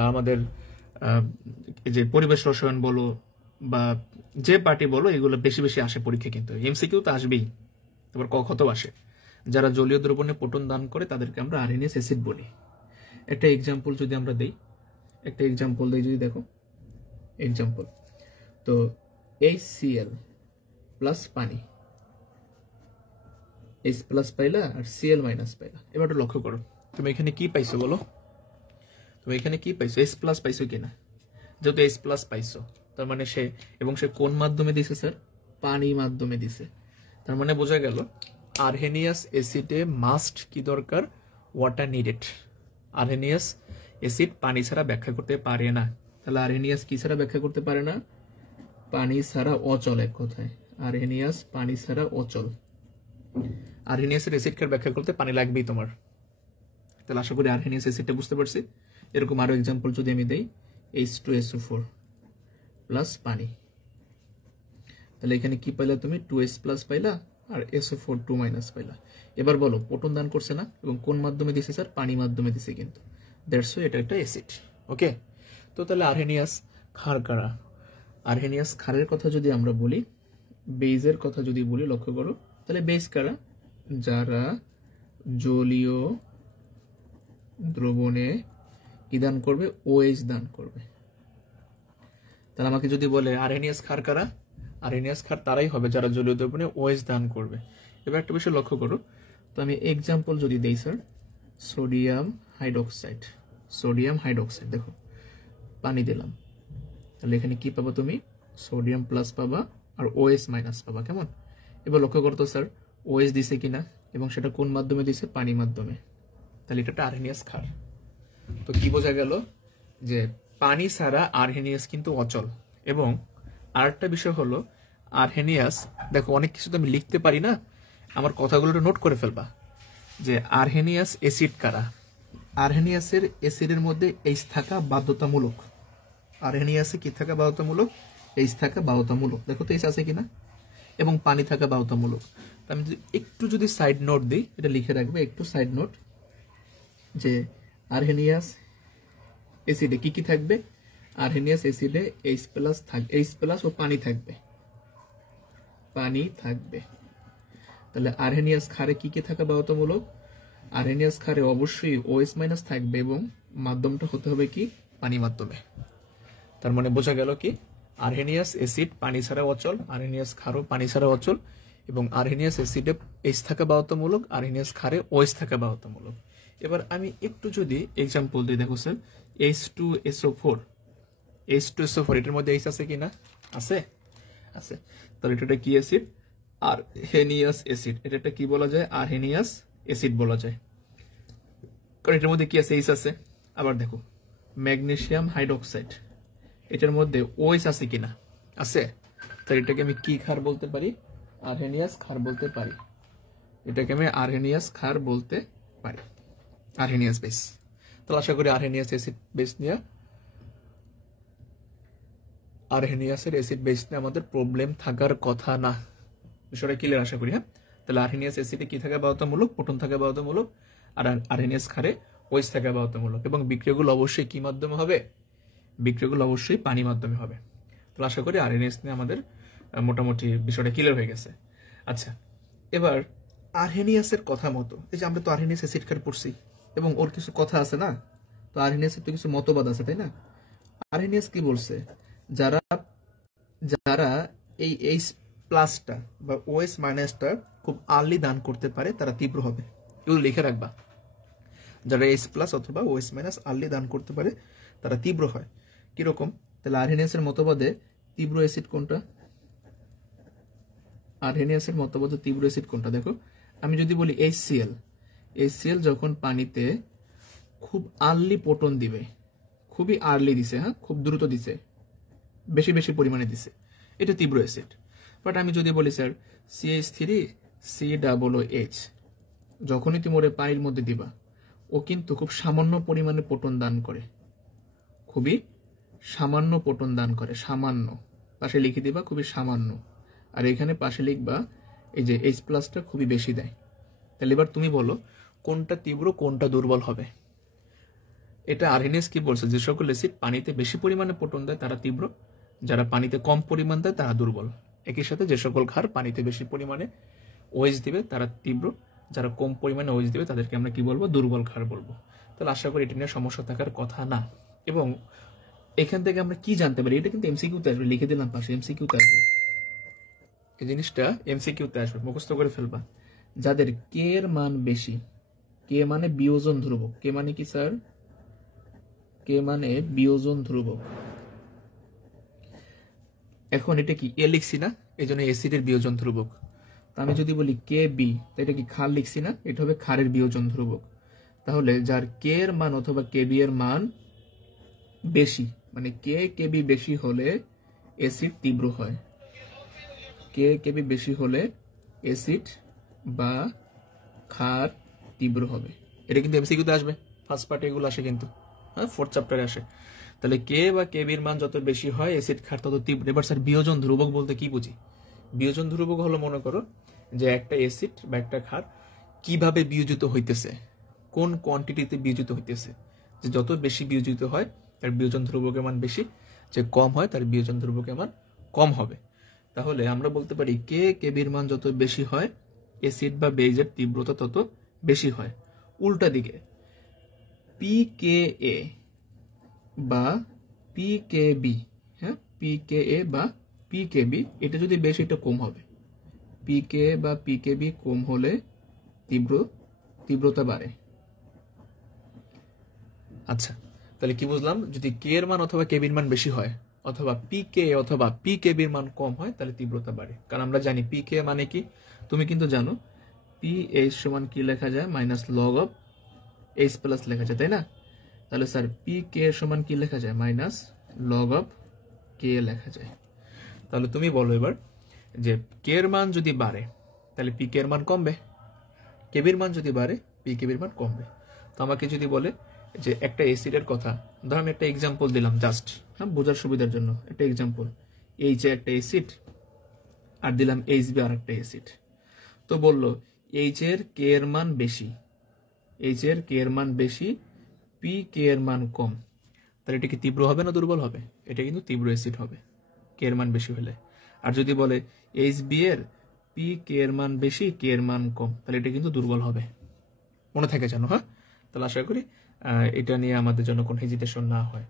আমাদের যে পরিবেশ রসায়ন বলো বা যে পার্টি বলো, এগুলো বেশি বেশি আসে পরীক্ষা, কিন্তু এমসিকিউ তো আসবেই, তারপর কখতো আসে। যারা জলীয় দ্রবণে পটন দান করে তাদেরকে আমরা আরহেনিয়াস অ্যাসিড বলি। একটা এক্সাম্পল যদি আমরা দেই, যদি দেখো এক্সাম্পল, তো HCl প্লাস পানি, H প্লাস পাইলা আর Cl মাইনাস পাইলা। এবার লক্ষ্য করো তুমি এখানে কি পাইছো বলো, তুমি এখানে কি পাইছো? H প্লাস পাইছো কিনা? যেহেতু H প্লাস পাইছো, তার মানে সে কোন মাধ্যমে দিছে স্যার? পানি মাধ্যমে দিছে। তার মানে বোঝা গেল আরহেনিয়াস অ্যাসিডে মাস্ট কি দরকার? Water needed. আরহেনিয়াস অ্যাসিড পানি ছাড়া ব্যাখ্যা করতে পারে না। তাহলে আরহেনিয়াস কি ছাড়া ব্যাখ্যা করতে পারে না? পানি ছাড়া অচল, এক কথায় আরহেনিয়াস পানি ছাড়া অচল। আরহেনিয়াসের অ্যাসিডকে ব্যাখ্যা করতে পানি লাগবেই তোমার। তাহলে আশা করি আরহেনিয়াস অ্যাসিডটা বুঝতে পারছি। এরকম আরো এক্সাম্পল যদি আমি দেই, H2SO4 প্লাস পানি, তাহলে এখানে কি পাইলা তুমি? 2S প্লাস পাইলা আর SO4 2 মাইনাস পাইলা। এবার বলো প্রোটন দান করছে না, এবং কোন মাধ্যমে দিছে স্যার? পানি মাধ্যমে দিছে কিন্তু। দ্যাটস ওয়াই এটা একটা অ্যাসিড। ওকে, তো তাহলে আরহেনিয়াস ক্ষার কারা? আরহেনিয়াস ক্ষারের কথা যদি আমরা বলি, বেজের কথা যদি বলি, লক্ষ্য করো তাহলে বেজ কারা? যারা জলীয় দ্রবণে কি দান করবে? OH দান করবে। তাহলে আমাকে যদি বলে আরহেনিয়াস ক্ষার কারা? আরহেনিয়াস ক্ষার তারাই হবে যারা জলীয় দ্রবণে OH দান করবে। এবার একটা বিষয় লক্ষ্য করো, তো আমি এক্সাম্পল যদি দেই sir, sodium hydroxide. Sodium hydroxide দেখো, পানি দিলাম, তাহলে এখানে কি পাবা তুমি? সোডিয়াম প্লাস পাবা আর OH মাইনাস পাবা। কেমন? এবার লক্ষ্য করতো স্যার OH দিছে কিনা, এবং সেটা কোন মাধ্যমে দিছে? পানি মাধ্যমে। তাহলে এটা একটা আরহেনিয়াস ক্ষার। তো কি বোঝা গেল? যে পানি ছাড়া আরহেনিয়াস কিন্তু অচল। এবং আরেকটা বিষয় হলো আরহেনিয়াস, দেখো অনেক কিছু তো আমি লিখতে পারি না, আমার কথাগুলো নোট করে ফেলবা। যে আরহেনিয়াস অ্যাসিড কারা? আরহেনিয়াসের অ্যাসিডের মধ্যে H থাকা বাধ্যতামূলক। আরহেনিয়াসে কি থাকা বাধ্যতামূলক? H থাকা বাধ্যতামূলক। দেখো তো H আছে কিনা, এবং পানি থাকা বাধ্যতামূলক। আমি একটু যদি সাইড নোট দিই, এটা লিখে রাখবে একটু সাইড নোট, যে আরহেনিয়াস অ্যাসিডে কি কি থাকবে? আরহেনিয়াস অ্যাসিডে H প্লাস থাকবে, H প্লাস ও পানি থাকবে, পানি থাকবে। তাহলে আরহেনিয়াস ক্ষারে কি কি থাকা বাধ্যতামূলক? আরহেনিয়াস ক্ষারে অবশ্যই OH মাইনাস থাকবে, এবং মাধ্যমটা হতে হবে কি? পানি মাধ্যমে। তার মানে বোঝা গেল কি? আরহেনিয়াস অ্যাসিড পানি ছাড়া অচল, আরহেনিয়াস ক্ষারও পানি ছাড়া অচল, এবং আরহেনিয়াস অ্যাসিডে H থাকা বাধ্যতামূলক, আরহেনিয়াস ক্ষারে OH থাকা বাধ্যতামূলক। এবার আমি একটু যদি এক্সাম্পল দিই, দেখো স্যার H2SO4, H2SO4 এটার মধ্যে H আছে কিনা? আছে, আছে। তাহলে এটা কি অ্যাসিড? Arrhenius acid. এটা একটা কি বলা যায়? আরহেনিয়াস অ্যাসিড বলা যায়, কারণ এটার মধ্যে কি আছে? H আছে। আবার দেখো ম্যাগনেসিয়াম হাইড্রোক্সাইড, এটার মধ্যে OH আছে কিনা? আছে। তাহলে এটাকে আমি কি ক্ষার বলতে পারি? আরহেনিয়াস ক্ষার বলতে পারি। এটাকে আমি আরহেনিয়াস ক্ষার বলতে পারি, আরহেনিয়াস বেস। তাহলে আশা করি আরহেনিয়াস অ্যাসিড বেস নিয়ে, আরহেনিয়াসের অ্যাসিড বেস নিয়ে আমাদের প্রবলেম থাকার কথা না। বিষয়টা ক্লিয়ার আশা করি। হ্যাঁ, তাহলে আরহেনিয়াস অ্যাসিডে কি থাকা বাধ্যতামূলক? প্রোটন থাকা বাধ্যতামূলক, আর আরহেনিয়াস ক্ষারে OH থাকা বাধ্যতামূলক, এবং বিক্রিয়াগুলো অবশ্যই কি মাধ্যমে হবে? বিক্রিয়াগুলো অবশ্যই পানি মাধ্যমে হবে। তাহলে আশা করি আরহেনিয়াস নিয়ে আমাদের মোটামুটি বিষয়টা ক্লিয়ার হয়ে গেছে। আচ্ছা, এবার আরহেনিয়াসের কথা মতো, এই যে আমরা তো আরহেনিয়াস অ্যাসিড ক্ষার পড়ছি, এবং ওর কিছু কথা আছে না? তো আরহেনিয়াসের তো কিছু মতবাদ আছে, তাই না? আরহেনিয়াস কি বলছে? যারা যারা এই H প্লাসটা বা OH মাইনাসটা খুব আর্লি দান করতে পারে তারা তীব্র হবে। এগুলো লিখে রাখবা। যারা H প্লাস অথবা OH মাইনাস আর্লি দান করতে পারে তারা তীব্র হয়। কিরকম? তাহলে আরহেনিয়াসের মতবাদে তীব্র অ্যাসিড কোনটা? আরহেনিয়াসের মতবাদে তীব্র অ্যাসিড কোনটা? দেখো আমি যদি বলি HCl যখন পানিতে খুব আর্লি প্রোটন দিবে, খুবই আর্লি দিছে, হ্যাঁ খুব দ্রুত দিছে, বেশি বেশি পরিমাণে দিছে, এটা তীব্র অ্যাসিড। বাট আমি যদি বলি স্যার CH3COOH, যখনই তুমি ওরে পানির মধ্যে দিবা, ও কিন্তু খুব সামান্য পরিমাণে প্রোটন দান করে, খুবই সামান্য প্রোটন দান করে, সামান্য, পাশে লিখে দিবা খুবই সামান্য, আর এখানে পাশে লিখবা এই যে H প্লাসটা খুবই বেশি দেয়। তাহলে এবার তুমি বলো কোনটা তীব্র কোনটা দুর্বল হবে? এটা আরহেনিয়াস কি বলছে? যে সকল অ্যাসিড পানিতে বেশি পরিমাণে প্রোটন দেয় তারা তীব্র, যারা পানিতে কম পরিমাণ দেয় তারা দুর্বল। একই সাথে যে সকল ক্ষার পানিতে বেশি পরিমাণে OH দিবে তারা তীব্র, যারা কম পরিমাণে OH দিবে তাদেরকে আমরা কি বলবো? দুর্বল ক্ষার বলবো। তাহলে আশা করি এটা নিয়ে সমস্যা থাকার কথা না। এবং এখান থেকে আমরা কি জানতে পারি? এটা কিন্তু MCQতে আসবে, লিখে দিলাম পাশে, MCQতে আসবে এই জিনিসটা, MCQতে আসবে, মুখস্থ করে ফেলবা। যাদের কে এর মান বেশি, কে মানে বিয়োজন ধ্রুবক, কে মানে কি স্যার? কে মানে বিয়োজন ধ্রুবক। এখন এটা কি এ লিখছি না, এই জন্য অ্যাসিডের বিয়োজন ধ্রুবক। তো আমি যদি বলি কে বি, তো এটা কি ক্ষার লিখছি না, এটা হবে ক্ষারের বিয়োজন ধ্রুবক। তাহলে যার কে এর মান অথবা কে বি এর মান বেশি, মানে কে কে বি বেশি হলে অ্যাসিড তীব্র হয়। কে কে বি বেশি হলে অ্যাসিড বা ক্ষার তীব্র হবে। এটা কিন্তু এমসিকিউতে আসবে, ফার্স্ট পার্টে এগুলো আসে কিন্তু, হ্যাঁ, ফোর্থ চ্যাপ্টারে আসে। তাহলে কে বা কে বির মান যত বেশি হয় অ্যাসিড ক্ষার তত তীব্র। এবার স্যার বিয়োজন ধ্রুবক বলতে কি বুঝি? বিয়োজন ধ্রুবক হলো, মনে করো যে একটা অ্যাসিড বা একটা ক্ষার কিভাবে বিয়োজিত হইতেছে, কোন কোয়ান্টিটিতে বিয়োজিত হইতেছে। যে যত বেশি বিয়োজিত হয় তার বিয়োজন ধ্রুবকের মান বেশি, যে কম হয় তার বিয়োজন ধ্রুবকের মান কম হবে। তাহলে আমরা বলতে পারি কে কেবির মান যত বেশি হয় অ্যাসিড বা বেজের তীব্রতা তত বেশি হয়। উল্টা দিকে পি কে এ বা পি কে বি, হ্যাঁ, পি কে এ বা পি কে বি, এটা যদি বেশি এটা কম হবে। পি কে বা পি কে বি কম হলে তীব্রতা বাড়ে। আচ্ছা, তাহলে কি বুঝলাম? যদি কে এর মান অথবা কে বির মান বেশি হয় অথবা পি কে অথবা পি কে বির মান কম হয় তাহলে তীব্রতা বাড়ে। কারণ আমরা জানি পি কে মানে কি, তুমি কিন্তু জানো পি এইচ সমান কি লেখা যায়, minus log of H plus লেখা যায়, তাই না? তাহলে স্যার পি কে সমান কি লেখা যায়, মাইনাস লগ অফ কে লেখা যায়। তাহলে তুমি বলো এবার যে কে এর মান যদি বাড়ে তাহলে পি কে এর মান কমবে, কে বির মান যদি বাড়ে পি কে বির মান কমবে। তো আমাকে যদি বলে যে একটা অ্যাসিডের কথা, ধর আমি একটা এক্সাম্পল দিলাম জাস্ট, হ্যাঁ, বোঝার সুবিধার জন্য একটা এক্সাম্পল, এইচ এ একটা অ্যাসিড আর দিলাম এইচ বি আর একটা অ্যাসিড। তো বললো এইচ এর কে এর মান বেশি, এইচ এর কে এর মান বেশি, পি কে এর মান কম, তাহলে এটা কি তীব্র হবে না দুর্বল হবে? এটা কিন্তু তীব্র অ্যাসিড হবে কে এর মান বেশি হলে। আর যদি বলে এইচ বি এর পি কে এর মান বেশি কে এর মান কম, তাহলে এটা কিন্তু দুর্বল হবে। মনে থাকে জানো, হ্যাঁ? তাহলে আশা করি এটা নিয়ে আমাদের জন্য কোনো হেজিটেশন না হয়।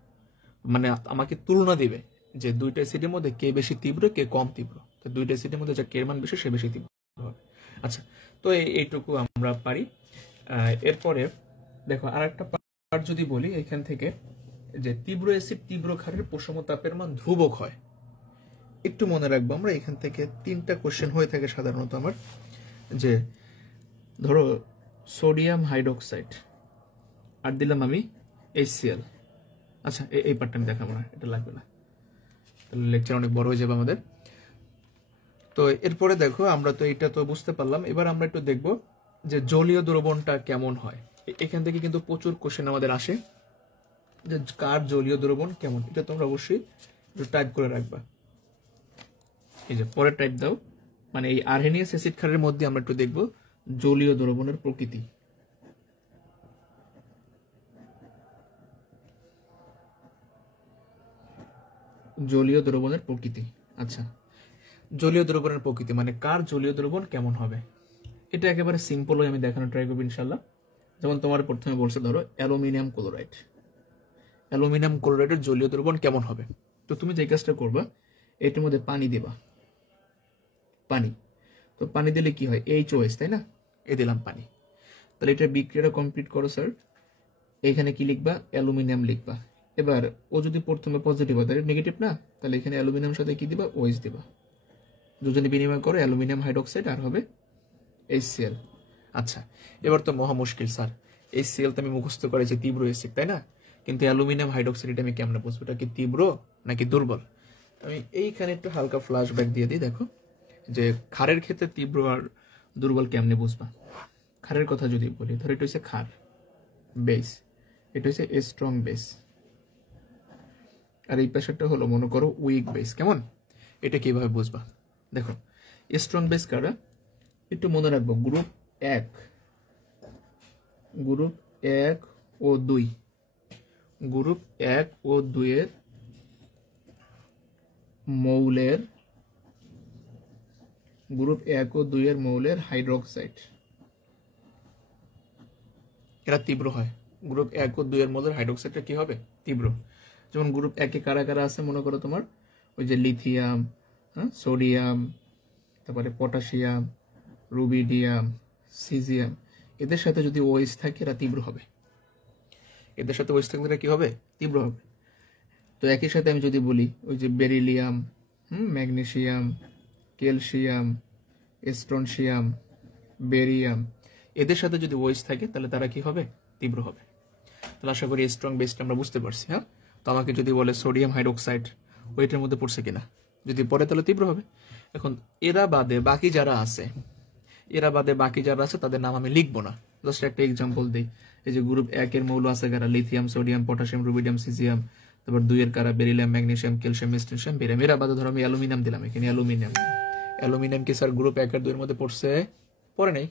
মানে আমাকে তুলনা দিবে যে দুইটা অ্যাসিডের মধ্যে কে বেশি তীব্র কে কম তীব্র, তো দুইটা অ্যাসিডের মধ্যে যা কে এর মান বেশি সে বেশি তীব্র হবে। আচ্ছা, তো এইটুকু আমরা পারি। এরপরে দেখো আর একটা পার্ট যদি বলি এখান থেকে, যে তীব্র অ্যাসিড তীব্র ক্ষারের প্রশম তাপের মান ধ্রুবক হয়। একটু মনে রাখবো, আমরা এখান থেকে 3টা কোশ্চেন হয়ে থাকে সাধারণত আমার, যে ধরো সোডিয়াম হাইড্রোক্সাইড আর দিলাম আমি HCl। আচ্ছা, এই পার্টটা আমি দেখাবো না, এটা লাগবে না, তাহলে লেকচার অনেক বড় হয়ে যাবে আমাদের। তো এরপরে দেখো আমরা তো এটা তো বুঝতে পারলাম, এবার আমরা একটু দেখব যে জলীয় দ্রবণটা কেমন হয়। এখান থেকে কিন্তু প্রচুর কোশ্চেন আমাদের আসে যে কার জলীয় দ্রবণ কেমন, এটা তোমরা অবশ্যই একটু টাইপ করে রাখবা। এই যে পরে টাইপ দাও, মানে এই আরহেনিয়াস অ্যাসিড ক্ষারের মধ্যে আমরা একটু দেখব জলীয় দ্রবণের প্রকৃতি। জলীয় দ্রবণের প্রকৃতি, আচ্ছা, জলীয় দ্রবণের প্রকৃতি মানে কার জলীয় দ্রবণ কেমন হবে, এটা একেবারে সিম্পল আমি দেখানো ট্রাই করবো ইনশাল্লাহ। যেমন তোমার প্রথমে বলছে ধরো অ্যালুমিনিয়াম ক্লোরাইড, অ্যালুমিনিয়াম ক্লোরাইডের জলীয় দ্রবণ কেমন হবে। তো তুমি যে কাজটা করবা, এটার মধ্যে পানি দিবা, পানি, তো পানি দিলে কি হয়, HOH, তাই না? এ দিলাম পানি। তাহলে এটা বিক্রিয়াটা কমপ্লিট করো স্যার, এখানে কি লিখবা, অ্যালুমিনিয়াম লিখবা। এবার ও যদি প্রথমে পজিটিভ হয় তাহলে নেগেটিভ না, তাহলে এখানে অ্যালুমিনিয়াম সাথে কি দিবা, OH দিবা। দুজনে বিনিময় করো অ্যালুমিনিয়াম হাইড্রোক্সাইড আর হবে HCl। আচ্ছা, এবার তো মহা মুশকিল স্যার, HCl তো আমি মুখস্থ করেছি তীব্র অ্যাসিড, তাই না? কিন্তু অ্যালুমিনিয়াম হাইড্রোক্সাইড এটা আমি কেমনে বুঝবো, এটা কি তীব্র নাকি দুর্বল? আমি এইখানে একটু হালকা ফ্ল্যাশব্যাক দিয়ে দিই। দেখো যে ক্ষারের ক্ষেত্রে তীব্র আর দুর্বল কেমনে বুঝবা। ক্ষারের কথা যদি বলি, ধরো এটা হচ্ছে ক্ষার বেস, এটা হচ্ছে স্ট্রং বেস, আর এই পাশেরটা হলো মনে করো উইক বেস। কেমন, এটা কিভাবে বুঝবা? দেখো স্ট্রং বেস কারা একটু মনে রাখবো, গ্রুপ 1 ও 2, গ্রুপ 1 ও 2 এর মৌলের, গ্রুপ 1 ও 2 এর মৌলের হাইড্রোক্সাইড এরা তীব্র হয়। গ্রুপ 1 ও 2 এর মৌলের হাইড্রোক্সাইডটা কি হবে, তীব্র। যেমন গ্রুপ 1 এ কারা কারা আছে মনে করো তোমার, ওই যে লিথিয়াম, হ্যাঁ, সোডিয়াম, তারপরে পটাশিয়াম, রুবিডিয়াম, সিজিয়াম, এদের সাথে যদি OH থাকে এরা তীব্র হবে, এদের সাথে OH থাকলে কি হবে, তীব্র হবে। তো একই সাথে আমি যদি বলি ওই যে beryllium, magnesium, calcium, strontium, barium, এদের সাথে যদি ওএইচ থাকে তাহলে তারা কি হবে? তীব্র হবে। তাহলে আশা করি স্ট্রং বেসটা আমরা বুঝতে পারছি। হ্যাঁ, তো আমাকে যদি বলে সোডিয়াম হাইড্রোক্সাইড ওইটার মধ্যে পড়ছে কিনা, যদি পড়ে তাহলে তীব্র হবে। এখন এরা বাদে বাকি যারা আছে, তাদের নাম আমি লিখবো না, জাস্ট একটা এক্সাম্পল দিই। এই যে গ্রুপ 1 এর মৌল আছে কারা? Lithium, sodium, potassium, rubidium, caesium. তারপর 2 এর কারা? Beryllium, magnesium, calcium, magnesium, barium. এরা বাদে ধরো আমি অ্যালুমিনিয়াম দিলাম এখানে, অ্যালুমিনিয়াম কি স্যার গ্রুপ 1 আর 2 এর মধ্যে পড়ছে? পড়ে নাই।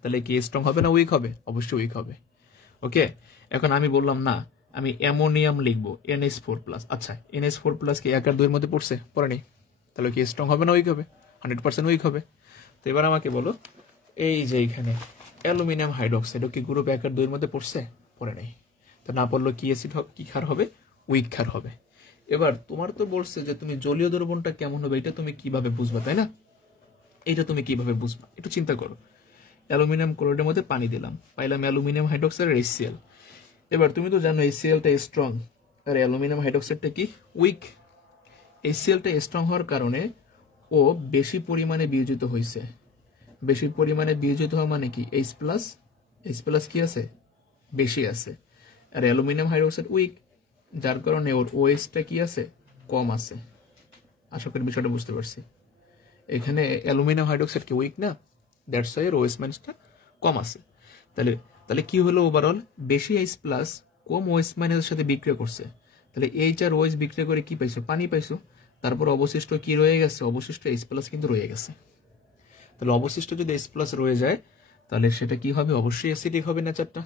তাহলে কি স্ট্রং হবে না উইক হবে? অবশ্যই উইক হবে। ওকে, এখন আমি বললাম না, আমি অ্যামোনিয়াম লিখবো NH4+। আচ্ছা, NH4+ কি 1 আর 2 এর মধ্যে পড়ছে? পড়ে নেই। তাহলে কি স্ট্রং হবে না উইক হবে? 100% উইক হবে। তো এবার আমাকে বলো, এই যে এখানে অ্যালুমিনিয়াম হাইড্রোক্সাইড কি গ্রুপ 1 আর 2 এর মধ্যে পড়ছে? পড়ে নেই। তো না পড়লো কি অ্যাসিড হবে? কি ক্ষার হবে? উইক ক্ষার হবে। এবার তোমার তো বলছে যে তুমি জলীয় দ্রবণটা কেমন হবে এটা তুমি কিভাবে বুঝবা, তাই না? এটা তুমি কিভাবে বুঝবা একটু চিন্তা করো। অ্যালুমিনিয়াম ক্লোরাইডের মধ্যে পানি দিলাম, পাইলাম অ্যালুমিনিয়াম হাইড্রোক্সাইড আর HCl। এবার তুমি তো জানো HClটা স্ট্রং আর অ্যালুমিনিয়াম হাইড্রোক্সাইডটা কি? উইক। HClটা স্ট্রং হওয়ার কারণে ও বেশি পরিমাণে বিয়োজিত হয়েছে। বেশি পরিমাণে বিয়োজিত হওয়া মানে কি? H+ কি আছে? বেশি আছে। আর অ্যালুমিনিয়াম হাইড্রোক্সাইড উইক, যার কারণে ওর OH-টা কি আছে? কম আছে। আশা করি বিষয়টা বুঝতে পারছি। এখানে অ্যালুমিনিয়াম হাইড্রোক্সাইড কি উইক না? দ্যাটস ওয়াই এর OH মাইনাসটা কম আছে। তাহলে কি হলো? ওভারঅল বেশি H+ কম OH মাইনাসের সাথে বিক্রিয়া করছে। তাহলে H আর OH বিক্রিয়া করে কি পাইছো? পানি পাইছো। তারপর অবশিষ্ট কি রয়ে গেছে? অবশিষ্ট H+ কিন্তু রয়ে গেছে। তাহলে অবশিষ্ট যদি H+ রয়ে যায় তাহলে সেটা কি হবে? অবশ্যই অ্যাসিডিক হবে নেচারটা।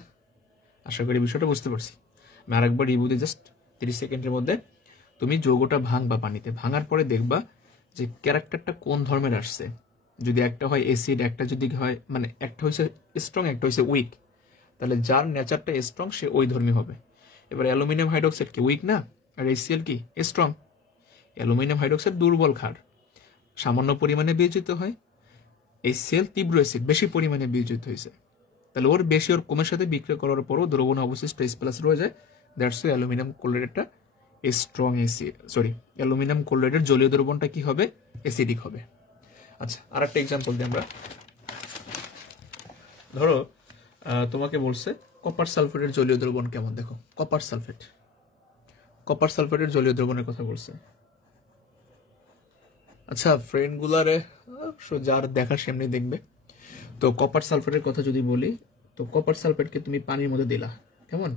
আশা করি বিষয়টা বুঝতে পারছি। আমি আরেকবার রিভিউ দিই জাস্ট 30 সেকেন্ডের মধ্যে। তুমি যৌগটা ভাঙবা পানিতে, ভাঙার পরে দেখবা যে ক্যারেক্টারটা কোন ধর্মের আসছে। যদি একটা হয় অ্যাসিড, একটা যদি হয় মানে একটা হয়েছে স্ট্রং, একটা হয়েছে উইক, তাহলে যার নেচারটা স্ট্রং সে ওই ধর্মী হবে। এবার অ্যালুমিনিয়াম হাইড্রোক্সাইড কি উইক না? আর HCl কি স্ট্রং? অ্যালুমিনিয়াম হাইড্রোক্সাইড দুর্বল ক্ষার, সামান্য পরিমাণে বিয়োজিত হয়। HCl তীব্র অ্যাসিড, বেশি পরিমাণে বিয়োজিত হয়েছে। তাহলে ওর বেশি ওর কমের সাথে বিক্রিয়া করার পরও দ্রবণে অবশিষ্ট H+ রয়ে যায়। দ্যাটস ওয়াই অ্যালুমিনিয়াম ক্লোরাইডটা স্ট্রং অ্যাসিড, অ্যালুমিনিয়াম ক্লোরাইডের জলীয় দ্রবণটা কি হবে? অ্যাসিডিক হবে। আচ্ছা, আর একটা এক্সাম্পল দিই আমরা। ধরো তোমাকে বলছে কপার সালফেটের জলীয় দ্রবণ কেমন। দেখো কপার সালফেটের জলীয় দ্রবণের কথা বলছে। আচ্ছা, ফ্রেন্ডগুলারে যার দেখা সেমনি দেখবে। তো কপার সালফেটের কথা যদি বলি, তো কপার সালফেটকে তুমি পানির মধ্যে দিলা, কেমন?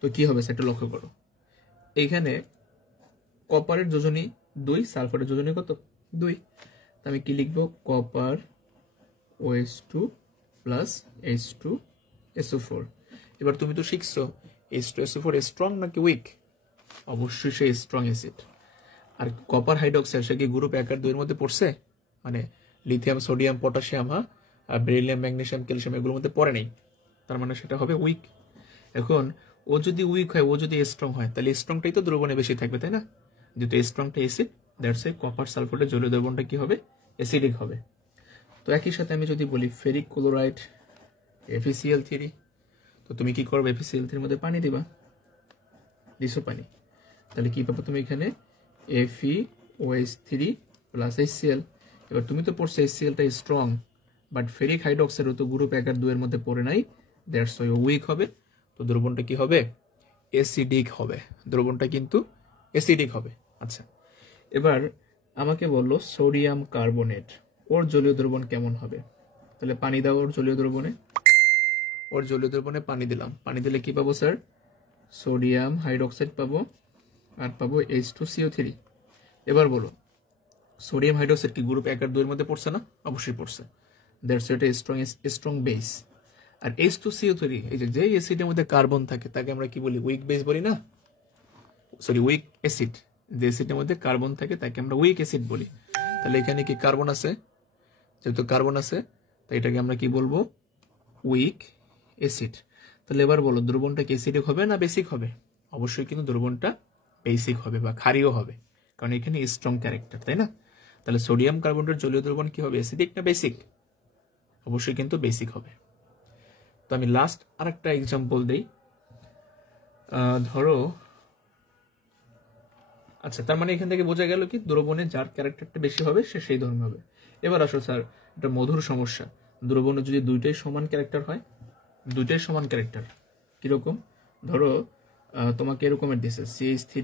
তো কি হবে সেটা লক্ষ্য করো। এইখানে কপারের যোজনী 2, সালফারের যোজনী কত? 2। আমি কি লিখবো? Copper OH2 plus H2SO4। এবার তুমি তো শিখছো H2SO4 স্ট্রং নাকি উইক? অবশ্যই সে স্ট্রং অ্যাসিড। আর কপার হাইড্রোক্সাইড সে কি গ্রুপ 1 আর 2 এর মধ্যে পড়ছে? মানে লিথিয়াম, সোডিয়াম, পটাশিয়াম, আর বেরিলিয়াম, ম্যাগনেসিয়াম, ক্যালসিয়াম এগুলোর মধ্যে পড়ে নেই। তার মানে সেটা হবে উইক। এখন ও যদি উইক হয়, ও যদি স্ট্রং হয়, তাহলে স্ট্রংটাই তো দ্রবণে বেশি থাকবে, তাই না? যেহেতু স্ট্রংটা অ্যাসিড, দ্যাটস ওয়াই কপার সালফেটের জলীয় দ্রবণটা কি হবে? অ্যাসিডিক হবে। তো একই সাথে আমি যদি বলি ফেরিক ক্লোরাইড FeCl3, তো তুমি কি করবে? FeCl3 এর মধ্যে পানি দিবা, দিছো পানি, তাহলে কি পাবো তুমি এখানে? FeOH3 plus HCl। এবার তুমি তো পড়ছো HClটা স্ট্রং, বাট ফেরিক হাইড্রোক্সাইড তো গ্রুপ 1 আর 2 এর মধ্যে পড়ে নাই, দ্যাটস ওয়াই উইক হবে। তো দ্রবণটা কি হবে? অ্যাসিডিক হবে। দ্রবণটা কিন্তু অ্যাসিডিক হবে। আচ্ছা, এবার আমাকে বললো সোডিয়াম কার্বনেট, ওর জলীয় দ্রবণ কেমন হবে? তাহলে পানি দাও ওর জলীয় দ্রবণে। ওর জলীয় দ্রবণে পানি দিলাম, পানি দিলে কি পাবো স্যার? সোডিয়াম হাইড্রোক্সাইড পাবো আর পাবো H2CO3। এবার বলো সোডিয়াম হাইড্রোক্সাইড কি গ্রুপ 1 আর 2 এর মধ্যে পড়ছে না? অবশ্যই পড়ছে। দ্যাটস এটা স্ট্রং বেস। আর H2CO3 এই যে অ্যাসিডের মধ্যে কার্বন থাকে তাকে আমরা কি বলি? উইক বেস বলি না? Sorry, week acid. যে অ্যাসিডের মধ্যে কার্বন থাকে তাকে আমরা উইক অ্যাসিড বলি। তাহলে এখানে কি কার্বন আছে? যেহেতু কার্বন আছে তাই এটাকে আমরা কি বলবো? Week acid. তাহলে এবার বলো দ্রবণটা কি অ্যাসিডিক হবে না বেসিক হবে? অবশ্যই কিন্তু দ্রবণটা বেসিক হবে বা ক্ষারীয় হবে, কারণ এখানে স্ট্রং ক্যারেক্টার, তাই না? তাহলে সোডিয়াম কার্বনেটের জলীয় দ্রবণ কি হবে? অ্যাসিডিক না বেসিক? অবশ্যই কিন্তু বেসিক হবে। তো আমি লাস্ট আরেকটা এক্সাম্পল দেই। ধরো আচ্ছা, তার মানে এখান থেকে বোঝা গেল কি দ্রবণে যার ক্যারেক্টারটা বেশি হবে সে সেই ধরনের হবে। এবার আসো স্যার, এটা মধুর সমস্যা। দ্রবণে যদি দুইটাই সমান ক্যারেক্টার হয়, দুইটাই সমান ক্যারেক্টার, কিরকম? ধরো তোমাকে এরকমের দিছে CH3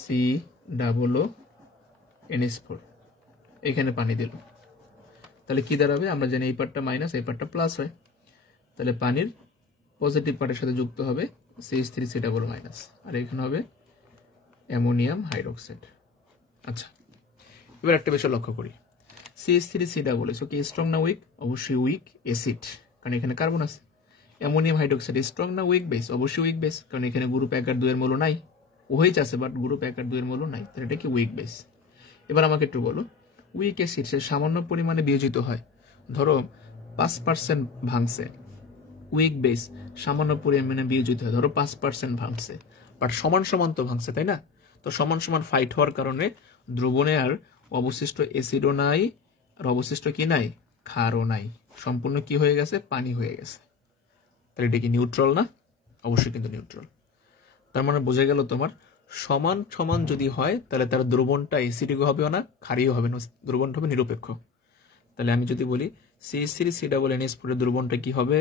COO NH4, এখানে পানি দিল, তাহলে কি দাঁড়াবে? আমরা জানি এই পার্টটা মাইনাস এই পার্টটা প্লাস হয়, তাহলে পানির পজিটিভ পার্টের সাথে যুক্ত হবে CH3C মাইনাস, আর এখানে হবে অ্যামোনিয়াম হাইড্রোক্সাইড। আচ্ছা, এবার একটা বিষয় লক্ষ্য করি, CH3C কি স্ট্রং না উইক? অবশ্যই উইক অ্যাসিড, কারণ এখানে কার্বন আছে। অ্যামোনিয়াম হাইড্রোক্সাইড স্ট্রং না উইক বেস? অবশ্যই উইক বেস, কারণ এখানে গ্রুপ 1 আর 2 এর মৌল নাই। ওইচ আছে বাট গ্রুপ 1 আর 2 এর মৌল নাই, তাহলে এটা কি উইক বেস। এবার আমাকে একটু বলো, উইক অ্যাসিড সে সামান্য পরিমাণে বিয়োজিত হয়, ধরো 5% ভাঙছে, উইক বেস সামান্য পরিমাণে বিয়োজিত হয়, ধরো 5% ভাঙছে, বাট সমান সমান তো ভাঙছে, তাই না? তো সমান সমান ফাইট হওয়ার কারণে দ্রবণে আর অবশিষ্ট অ্যাসিডও নাই, আর অবশিষ্ট কি নাই? ক্ষারও নাই, সম্পূর্ণ কি হয়ে গেছে? পানি হয়ে গেছে। তাহলে এটা কি নিউট্রাল না? অবশ্যই কিন্তু নিউট্রাল। তার মানে বোঝা গেল তোমার সমান সমান যদি হয় তাহলে তার দ্রবণটা অ্যাসিডিকও হবেও না, ক্ষারীয় হবে না, দ্রবণটা হবে নিরপেক্ষ। তাহলে আমি যদি বলি CH3COONH4 এর দ্রবণটা কি হবে,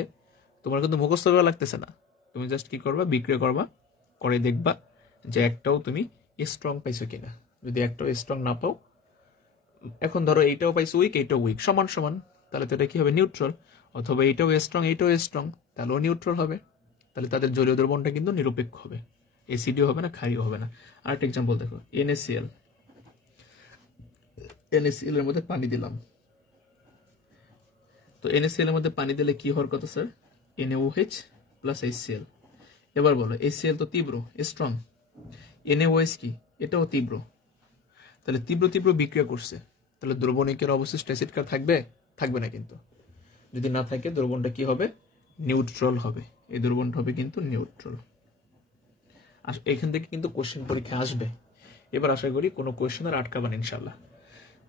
তোমার কিন্তু মুখস্থ করা লাগতেছে না, তুমি জাস্ট কি করবা? বিক্রিয়া করবা, করে দেখবা যে একটাও তুমি স্ট্রং পাইছো কিনা। যদি একটাও স্ট্রং না পাও, এখন ধরো এইটাও পাইছো উইক এইটাও উইক, সমান সমান, তাহলে তো এটা কি হবে? নিউট্রাল। অথবা এইটাও স্ট্রং তাহলেও নিউট্রাল হবে। তাহলে তাদের জলীয় দ্রবণটা কিন্তু নিরপেক্ষ হবে, অ্যাসিডিও হবে না, ক্ষারীয় হবে না। আরেকটা এক্সাম্পল দেখো, NaCl এর মধ্যে পানি দিলাম, তো NaCl এর মধ্যে পানি দিলে কি হওয়ার কথা স্যার? NaOH plus HCl। এবার বলো, HCl তো তীব্র স্ট্রং, NaOH কি? এটাও তীব্র, তাহলে তীব্র তীব্র বিক্রিয়া করছে, তাহলে দ্রবণিকের অবশিষ্ট অ্যাসিড কার থাকবে? থাকবে না কিন্তু। যদি না থাকে দ্রবণটা কি হবে? নিউট্রাল হবে, এই দ্রবণটা হবে কিন্তু নিউট্রাল। আর এখান থেকে কিন্তু কোশ্চেন পরীক্ষা আসবে। এবার আশা করি কোনো কোশ্চেন আর আটকাবেন ইনশাল্লাহ।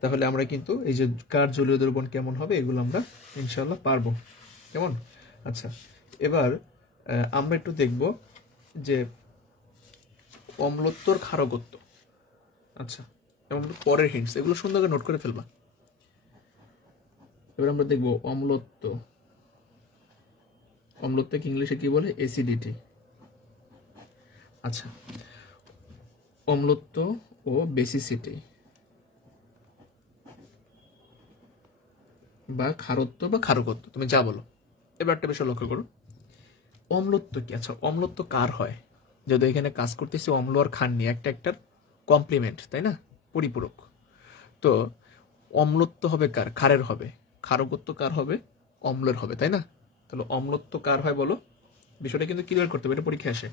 তাহলে আমরা কিন্তু এই যে কার জলীয় দ্রবণ কেমন হবে এগুলো আমরা ইনশাল্লাহ পারবো, কেমন? আচ্ছা, এবার আমরা একটু দেখব যে অম্লত্বর ক্ষারকত্ব। আচ্ছা, এবং পরের হিন্টস এগুলো সুন্দর করে নোট করে ফেলবা। এবার আমরা দেখব অম্লত্ব, অম্লত্বকে ইংলিশে কি বলে? অ্যাসিডিটি। আচ্ছা, অম্লত্ব ও বেসিসিটি বা ক্ষারত্ব বা ক্ষারকত্ব, তুমি যা বলো। এবার একটা বিষয় লক্ষ্য করো, অম্লত্ব কি? আচ্ছা, অম্লত্ব কার হয়? যদি এখানে কাজ করতেছি অম্ল আর ক্ষার নিয়ে, একটা একটার কমপ্লিমেন্ট, তাই না? পরিপূরক। তো অম্লত্ব হবে কার? ক্ষারের হবে। ক্ষারকত্ব কার হবে? অম্লের হবে, তাই না? তাহলে অম্লত্ব কার হয় বলো? বিষয়টা কিন্তু ক্লিয়ার করতে হবে, এটা পরীক্ষা আসে।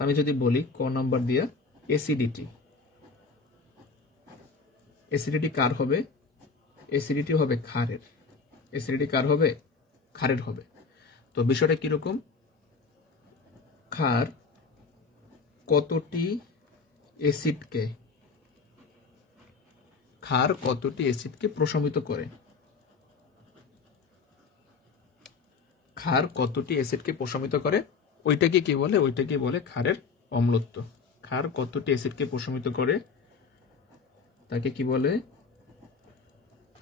আমি যদি বলি ক নাম্বার দিয়ে অ্যাসিডিটি, অ্যাসিডিটি কার হবে? অ্যাসিডিটি হবে ক্ষারের। অ্যাসিডিটি কার হবে? ক্ষারের হবে। তো বিষয়টা কিরকম? ক্ষার কতটি অ্যাসিডকে, ক্ষার কতটি অ্যাসিডকে প্রশমিত করে? ক্ষার কতটি অ্যাসিডকে প্রশমিত করে ওইটাকে কি বলে? ওইটাকে বলে ক্ষারের অম্লত্ব। ক্ষার কতটি অ্যাসিডকে প্রশমিত করে তাকে কি বলে?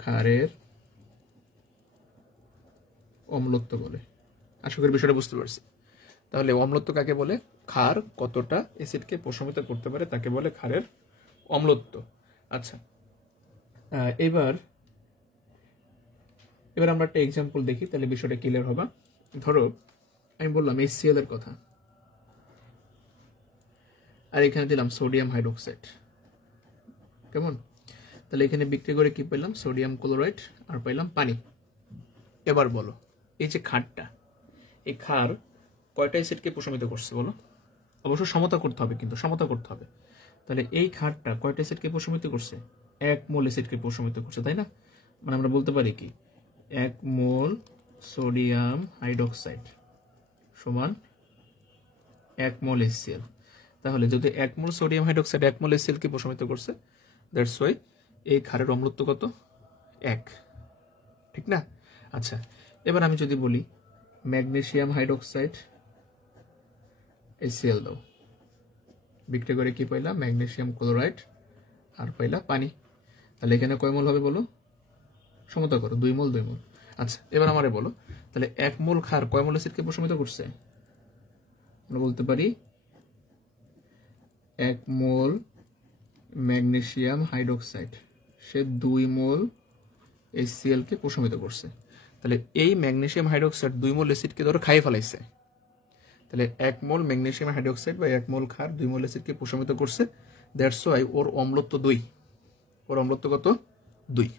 ক্ষারের অম্লত্ব বলে। আশা করি বিষয়টা বুঝতে পারছি। তাহলে অম্লত্ব কাকে বলে? ক্ষার কতটা অ্যাসিডকে প্রশমিত করতে পারে তাকে বলে ক্ষারের অম্লত্ব। আচ্ছা, এবার আমরা একটা এক্সাম্পল দেখি, তাহলে বিষয়টা ক্লিয়ার হবে। ধরো আমি বললাম HCl এর কথা, আর এখানে দিলাম সোডিয়াম হাইড্রোক্সাইড, কেমন? তাহলে এখানে বিক্রি করে কি পেলাম? সোডিয়াম ক্লোরাইড, আর পাইলাম পানি। এবার বলো, এই যে ক্ষারটা, এই ক্ষার কয়টা অ্যাসিডকে প্রশমিত করছে বলো? অবশ্য সমতা করতে হবে, কিন্তু সমতা করতে হবে। তাহলে এই ক্ষারটা কয়টা অ্যাসিডকে প্রশমিত করছে? 1 মোল অ্যাসিডকে প্রশমিত করছে, তাই না? মানে আমরা বলতে পারি কি 1 মোল সোডিয়াম হাইড্রোক্সাইড সমান 1 মোল HCl। তাহলে যদি 1 মোল সোডিয়াম হাইড্রোক্সাইড 1 মোল HCl কে প্রশমিত করছে, দ্যাটস ওয়াই এই ক্ষারের অম্লত্ব কত? 1, ঠিক না? আচ্ছা, এবার আমি যদি বলি ম্যাগনেসিয়াম হাইড্রোক্সাইড HCl দাও, বিক্রিয়া করে কি পাইলাম, ম্যাগনেসিয়াম ক্লোরাইড আর পাইলা পানি। তাহলে এখানে কয় মোল হবে বলো, সমতা করো, 2 মোল 2 মোল। আচ্ছা এবার আমারে বলো তাহলে 1 মোল ক্ষার কয় মোল অ্যাসিডকে প্রশমিত করছে? আমরা বলতে পারি 1 মোল ম্যাগনেসিয়াম হাইড্রোক্সাইড সে 2 মোল HCl কে প্রশমিত করছে। তাহলে এই ম্যাগনেসিয়াম হাইড্রোক্সাইড 2 মোল অ্যাসিডকে ধরো খাইয়ে ফেলাইছে, তাহলে 1 মোল ম্যাগনেসিয়াম হাইড্রোক্সাইড বা 1 মোল ক্ষার 2 মোল অ্যাসিডকে প্রশমিত করছে। দ্যাটস ওয়াই ওর অম্লত্ব 2। ওর অম্লত্ব কত? 2।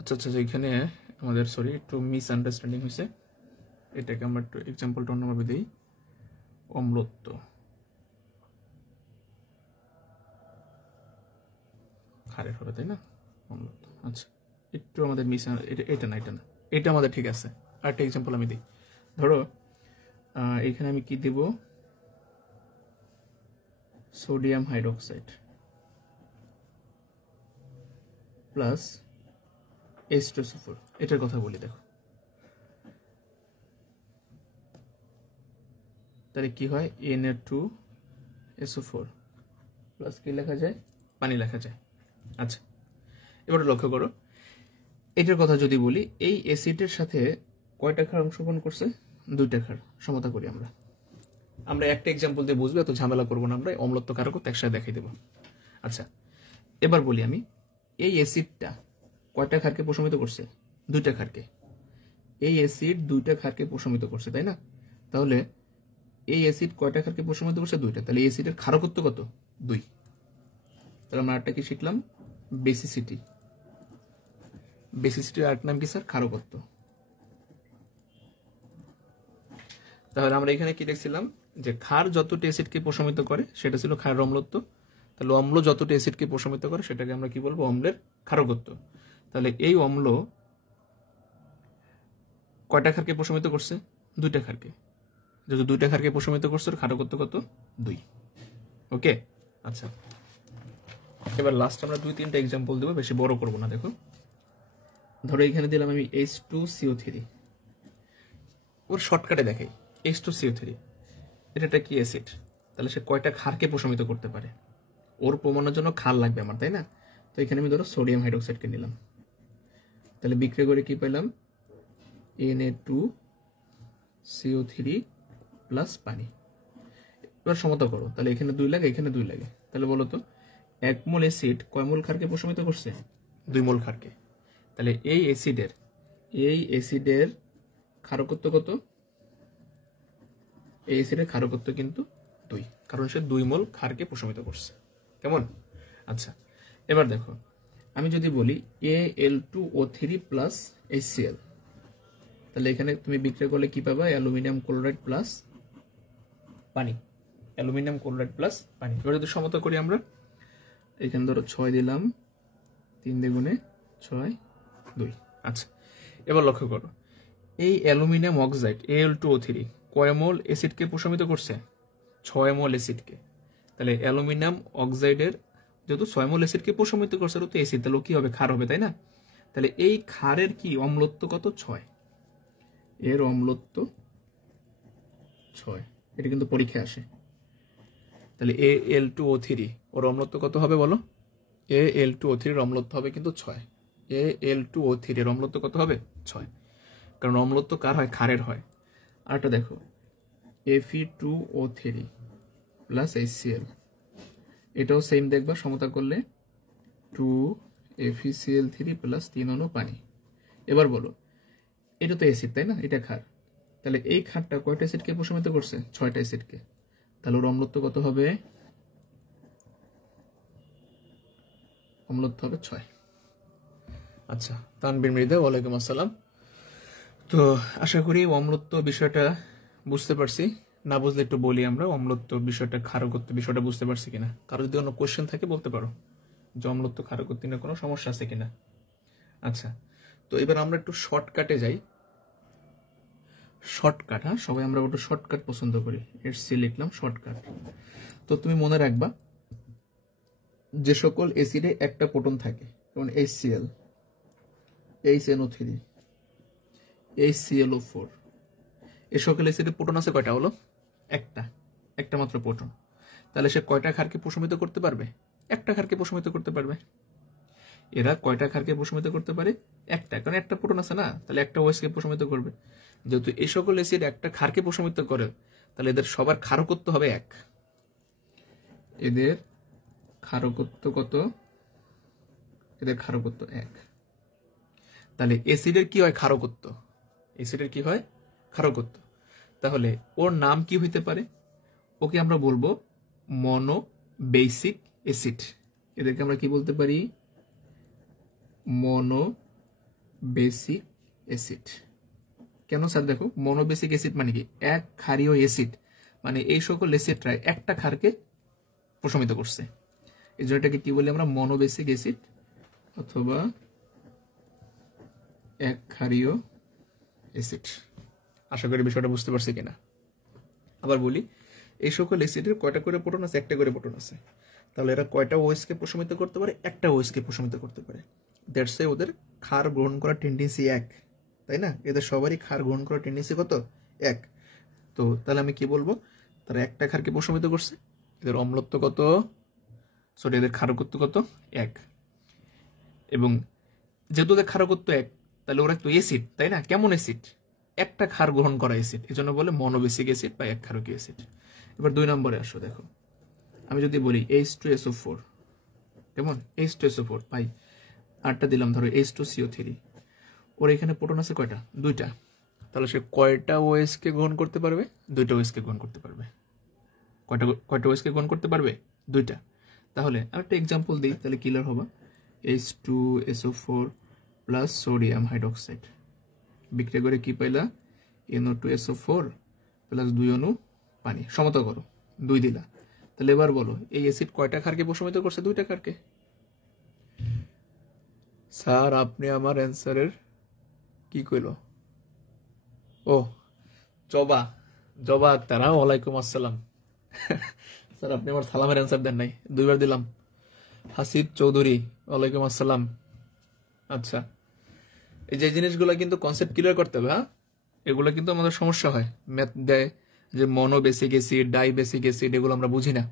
আচ্ছা আচ্ছা, এখানে আমাদের সরি একটু মিসআন্ডারস্ট্যান্ডিং হয়েছে, এটাকে আমরা একটু এক্সাম্পলটা অন্যভাবে দিই। অম্লত্ব ক্ষারের হবে তাই না, অম্লত্ব। আচ্ছা একটু আমাদের এটা না, এটা আমাদের ঠিক আছে। আরেকটা এক্সাম্পল আমি দিই, ধরো এখানে আমি কি দিব, সোডিয়াম হাইড্রোক্সাইড প্লাস H2SO4, এটার কথা বলি দেখো। তাহলে কি হয়, Na2SO4 প্লাস কি লেখা যায়, পানি লেখা যায়। আচ্ছা এবার লক্ষ্য করো, এটার কথা যদি বলি, এই অ্যাসিডের সাথে কয়টা ক্ষার অংশগ্রহণ করছে, 2টা ক্ষার। সমতা করি আমরা একটা এক্সাম্পল দিয়ে বুঝবো, এত ঝামেলা করবো না, আমরা অম্লত্ব কারক একসাথে দেখাই দেবো। আচ্ছা এবার বলি আমি, এই অ্যাসিডটা কয়টা ক্ষারকে প্রশমিত করছে, 2টা ক্ষারকে। এই অ্যাসিড 2টা ক্ষারকে প্রশমিত করছে তাই না, তাহলে এই অ্যাসিড কয়টা ক্ষারকে প্রশমিত করছে, 2টা। তাহলে এই অ্যাসিডের ক্ষারকত্ব কত, 2। তাহলে আমরা আরেকটা কি শিখলাম, বেসিসিটি। বেসিসিটির আরেকটা নাম কি স্যার, ক্ষারকত্ব। তাহলে আমরা এখানে কি দেখছিলাম, যে ক্ষার যতটি অ্যাসিডকে প্রশমিত করে সেটা ছিল ক্ষারের অম্লত্ব। তাহলে অম্ল যতটি অ্যাসিডকে প্রশমিত করে সেটাকে আমরা কি বলবো, অম্লের ক্ষারকত্ব। তাহলে এই অম্ল কয়টা ক্ষারকে প্রশমিত করছে, 2টা ক্ষারকে। যেহেতু 2টা ক্ষারকে প্রশমিত করছে, ক্ষারকত্ব কত, 2। ওকে আচ্ছা এবার লাস্ট আমরা 2-3টা এক্সাম্পল দেবো, বেশি বড় করবো না। দেখো ধরো এখানে দিলাম আমি H2CO3, ওর শর্টকাটে দেখাই। H2CO3 এটা একটা কি অ্যাসিড, তাহলে সে কয়টা ক্ষারকে প্রশমিত করতে পারে, ওর প্রমাণের জন্য ক্ষার লাগবে আমার তাই না। তো এখানে আমি ধরো সোডিয়াম হাইড্রোক্সাইডকে নিলাম, তাহলে বিক্রিয়া করে কি পেলাম, Na2CO3 প্লাস পানি। এবার সমতা করো, তাহলে এখানে 2 লাগে, এখানে 2 লাগে। তাহলে বলো তো 1 মোল অ্যাসিড কয় মোল ক্ষারকে প্রশমিত করছে, 2 মোল ক্ষারকে। তাহলে এই অ্যাসিডের ক্ষারকত্ব কত, এই অ্যাসিডের ক্ষারকত্ব কিন্তু 2, কারণ সে 2 মোল ক্ষারকে প্রশমিত করছে। কেমন? আচ্ছা এবার দেখো, আমি যদি বলি Al2O3 প্লাস HCl, তাহলে এখানে তুমি বিক্রিয়া করলে কি পাবা, অ্যালুমিনিয়াম ক্লোরাইড প্লাস পানি। অ্যালুমিনিয়াম ক্লোরাইড প্লাস পানি। এবার যদি সমতা করি আমরা, এখানে ধরো 6 দিলাম, 3 দ্বিগুণে 6, 2। আচ্ছা এবার লক্ষ্য করো, এই অ্যালুমিনিয়াম অক্সাইড Al2O3 কয় মোল অ্যাসিডকে প্রশমিত করছে, 6 মোল অ্যাসিডকে। তাহলে অ্যালুমিনিয়াম অক্সাইডের যেহেতু 6 মোল অ্যাসিডকে প্রশমিত করছে, তো অ্যাসিড, তাহলে কি হবে, ক্ষার হবে তাই না। তাহলে এই ক্ষারের কি অম্লত্ব কত, 6। এর অম্লত্ব 6, এটা কিন্তু পরীক্ষায় আসে। তাহলে Al2O3 ওর অম্লত্ব কত হবে বলো, Al2O3 এর অম্লত্ব হবে কিন্তু 6। Al2O3 এর অম্লত্ব কত হবে, 6, কারণ অম্লত্ব কার হয়, ক্ষারের হয়। আরেকটা দেখো, Fe2O3 প্লাস HCl, এটাও সেম দেখবা, সমতা করলে 2FeCl3 প্লাস 3 অণু পানি। এবার বলো, এটা তো অ্যাসিড তাই না, এটা ক্ষার। তাহলে এই ক্ষারটা কয়টা অ্যাসিডকে প্রশমিত করছে, 6টা অ্যাসিডকে। তাহলে ওর অম্লত্ব কত হবে, অম্লত্ব হবে 6। আচ্ছা তানবীর মৃদা, ওয়ালাইকুম আসসালাম। তো আশা করি অম্লত্ব বিষয়টা বুঝতে পারছি, না বুঝলে একটু বলি আমরা, অম্লত্ব বিষয়টা, ক্ষারকত্ব বিষয়টা বুঝতে পারছি কিনা। কারো যদি অন্য কোশ্চেন থাকে বলতে পারো, যে অম্লত্ব ক্ষারকত্ব নিয়ে কোনো সমস্যা আছে কিনা। আচ্ছা তো এবার আমরা একটু শর্টকাটে যাই। শর্টকাট, হ্যাঁ সবাই আমরা একটু শর্টকাট পছন্দ করি, সি লিখলাম শর্টকাট। তো তুমি মনে রাখবা, যে সকল অ্যাসিডে একটা প্রোটন থাকে, যেমন HCl, HNO3, HClO4। এই সকল অ্যাসিডে প্রোটন আছে কয়টা হলো? একটা মাত্র প্রোটন। তাহলে সে কয়টা ক্ষারকে প্রশমিত করতে পারবে? একটা ক্ষারকে প্রশমিত করতে পারবে। এরা কয়টা ক্ষারকে প্রশমিত করতে পারে? একটা, কারণ একটা প্রোটন আছে না, তাহলে একটা OH কে প্রশমিত করবে। যেহেতু এই সকল অ্যাসিড একটা ক্ষারকে প্রশমিত করে, তাহলে এদের সবার ক্ষারকত্ব হবে 1। এদের ক্ষারকত্ব কত? এদের ক্ষারকত্ব 1। তাহলে অ্যাসিডের কি হয়? ক্ষারকত্ব। অ্যাসিডের কি হয়? ক্ষারকত্ব। তাহলে ওর নাম কি হইতে পারে? ওকে আমরা বলবো মনো বেসিক অ্যাসিড। এদেরকে আমরা কি বলতে পারি? মনো বেসিক অ্যাসিড। কেন স্যার? দেখো, মনো বেসিক অ্যাসিড মানে কি? এক ক্ষারীয় অ্যাসিড, মানে এই সকল অ্যাসিডরা একটা ক্ষারকে প্রশমিত করছে। এই জন্য এটাকে কি বলি আমরা? মনো বেসিক অ্যাসিড অথবা এক ক্ষারীয় অ্যাসিড। আশা করি বিষয়টা বুঝতে পারছি কিনা। আবার বলি, এই সকল অ্যাসিডের কয়টা করে প্রোটন আছে? একটা করে প্রোটন আছে। তাহলে এরা কয়টা OH কে প্রশমিত করতে পারে? একটা OH কে প্রশমিত করতে পারে। দ্যাটস ওয়াই ওদের ক্ষার গ্রহণ করার টেন্ডেন্সি 1, তাই না? এদের সবারই ক্ষার গ্রহণ করার টেন্ডেন্সি কত? 1। তো তাহলে আমি কি বলবো? তারা একটা ক্ষারকে প্রশমিত করছে। এদের অম্লত্ব কত? সরি, এদের ক্ষারকত্ব কত? 1। এবং যেহেতু ওদের ক্ষারকত্ব 1, তাহলে ওরা একটু অ্যাসিড, তাই না? কেমন অ্যাসিড? একটা ক্ষার গ্রহণ করা অ্যাসিড, এই জন্য বলে মনোবেসিক অ্যাসিড বা এক ক্ষারকীয় অ্যাসিড। এবার 2 নম্বরে আসো। দেখো, আমি যদি বলি H2SO4, কেমন? H2SO4 ভাই, আরটা দিলাম, ধরো H2CO3। ওর এখানে প্রোটন আছে কয়টা? 2টা। তাহলে সে কয়টা OH কে গ্রহণ করতে পারবে? 2টা OH কে গ্রহণ করতে পারবে। কয়টা OH কে গ্রহণ করতে পারবে? 2টা। তাহলে আরেকটা এক্সাম্পল দিই, তাহলে ক্লিয়ার হবে। H2SO4 প্লাস সোডিয়াম হাইড্রোক্সাইড বিক্রিয়া করে কি পাইলা? NO2SO4 প্লাস 2 অণু পানি। সমতা করো, 2 দিলা। তাহলে এবার বলো, এই অ্যাসিড কয়টা ক্ষারকে প্রশমিত করছে? 2টা ক্ষারকে। স্যার আপনি আমার অ্যান্সারের কি কইল? ও, জবা আক্তার। ওয়ালাইকুম আসসালাম। স্যার আপনি আমার সালামের অ্যান্সার দেন নাই, 2বার দিলাম। হাসিব চৌধুরী, ওয়ালাইকুম আসসালাম। আচ্ছা, এই যে জিনিসগুলো কিন্তু কনসেপ্ট ক্লিয়ার করতে হবে। হ্যাঁ, এগুলো কিন্তু আমাদের সমস্যা হয়। ম্যাথ দেয় যে মনো basic acid, die basic acid, এগুলো আমরা বুঝি না।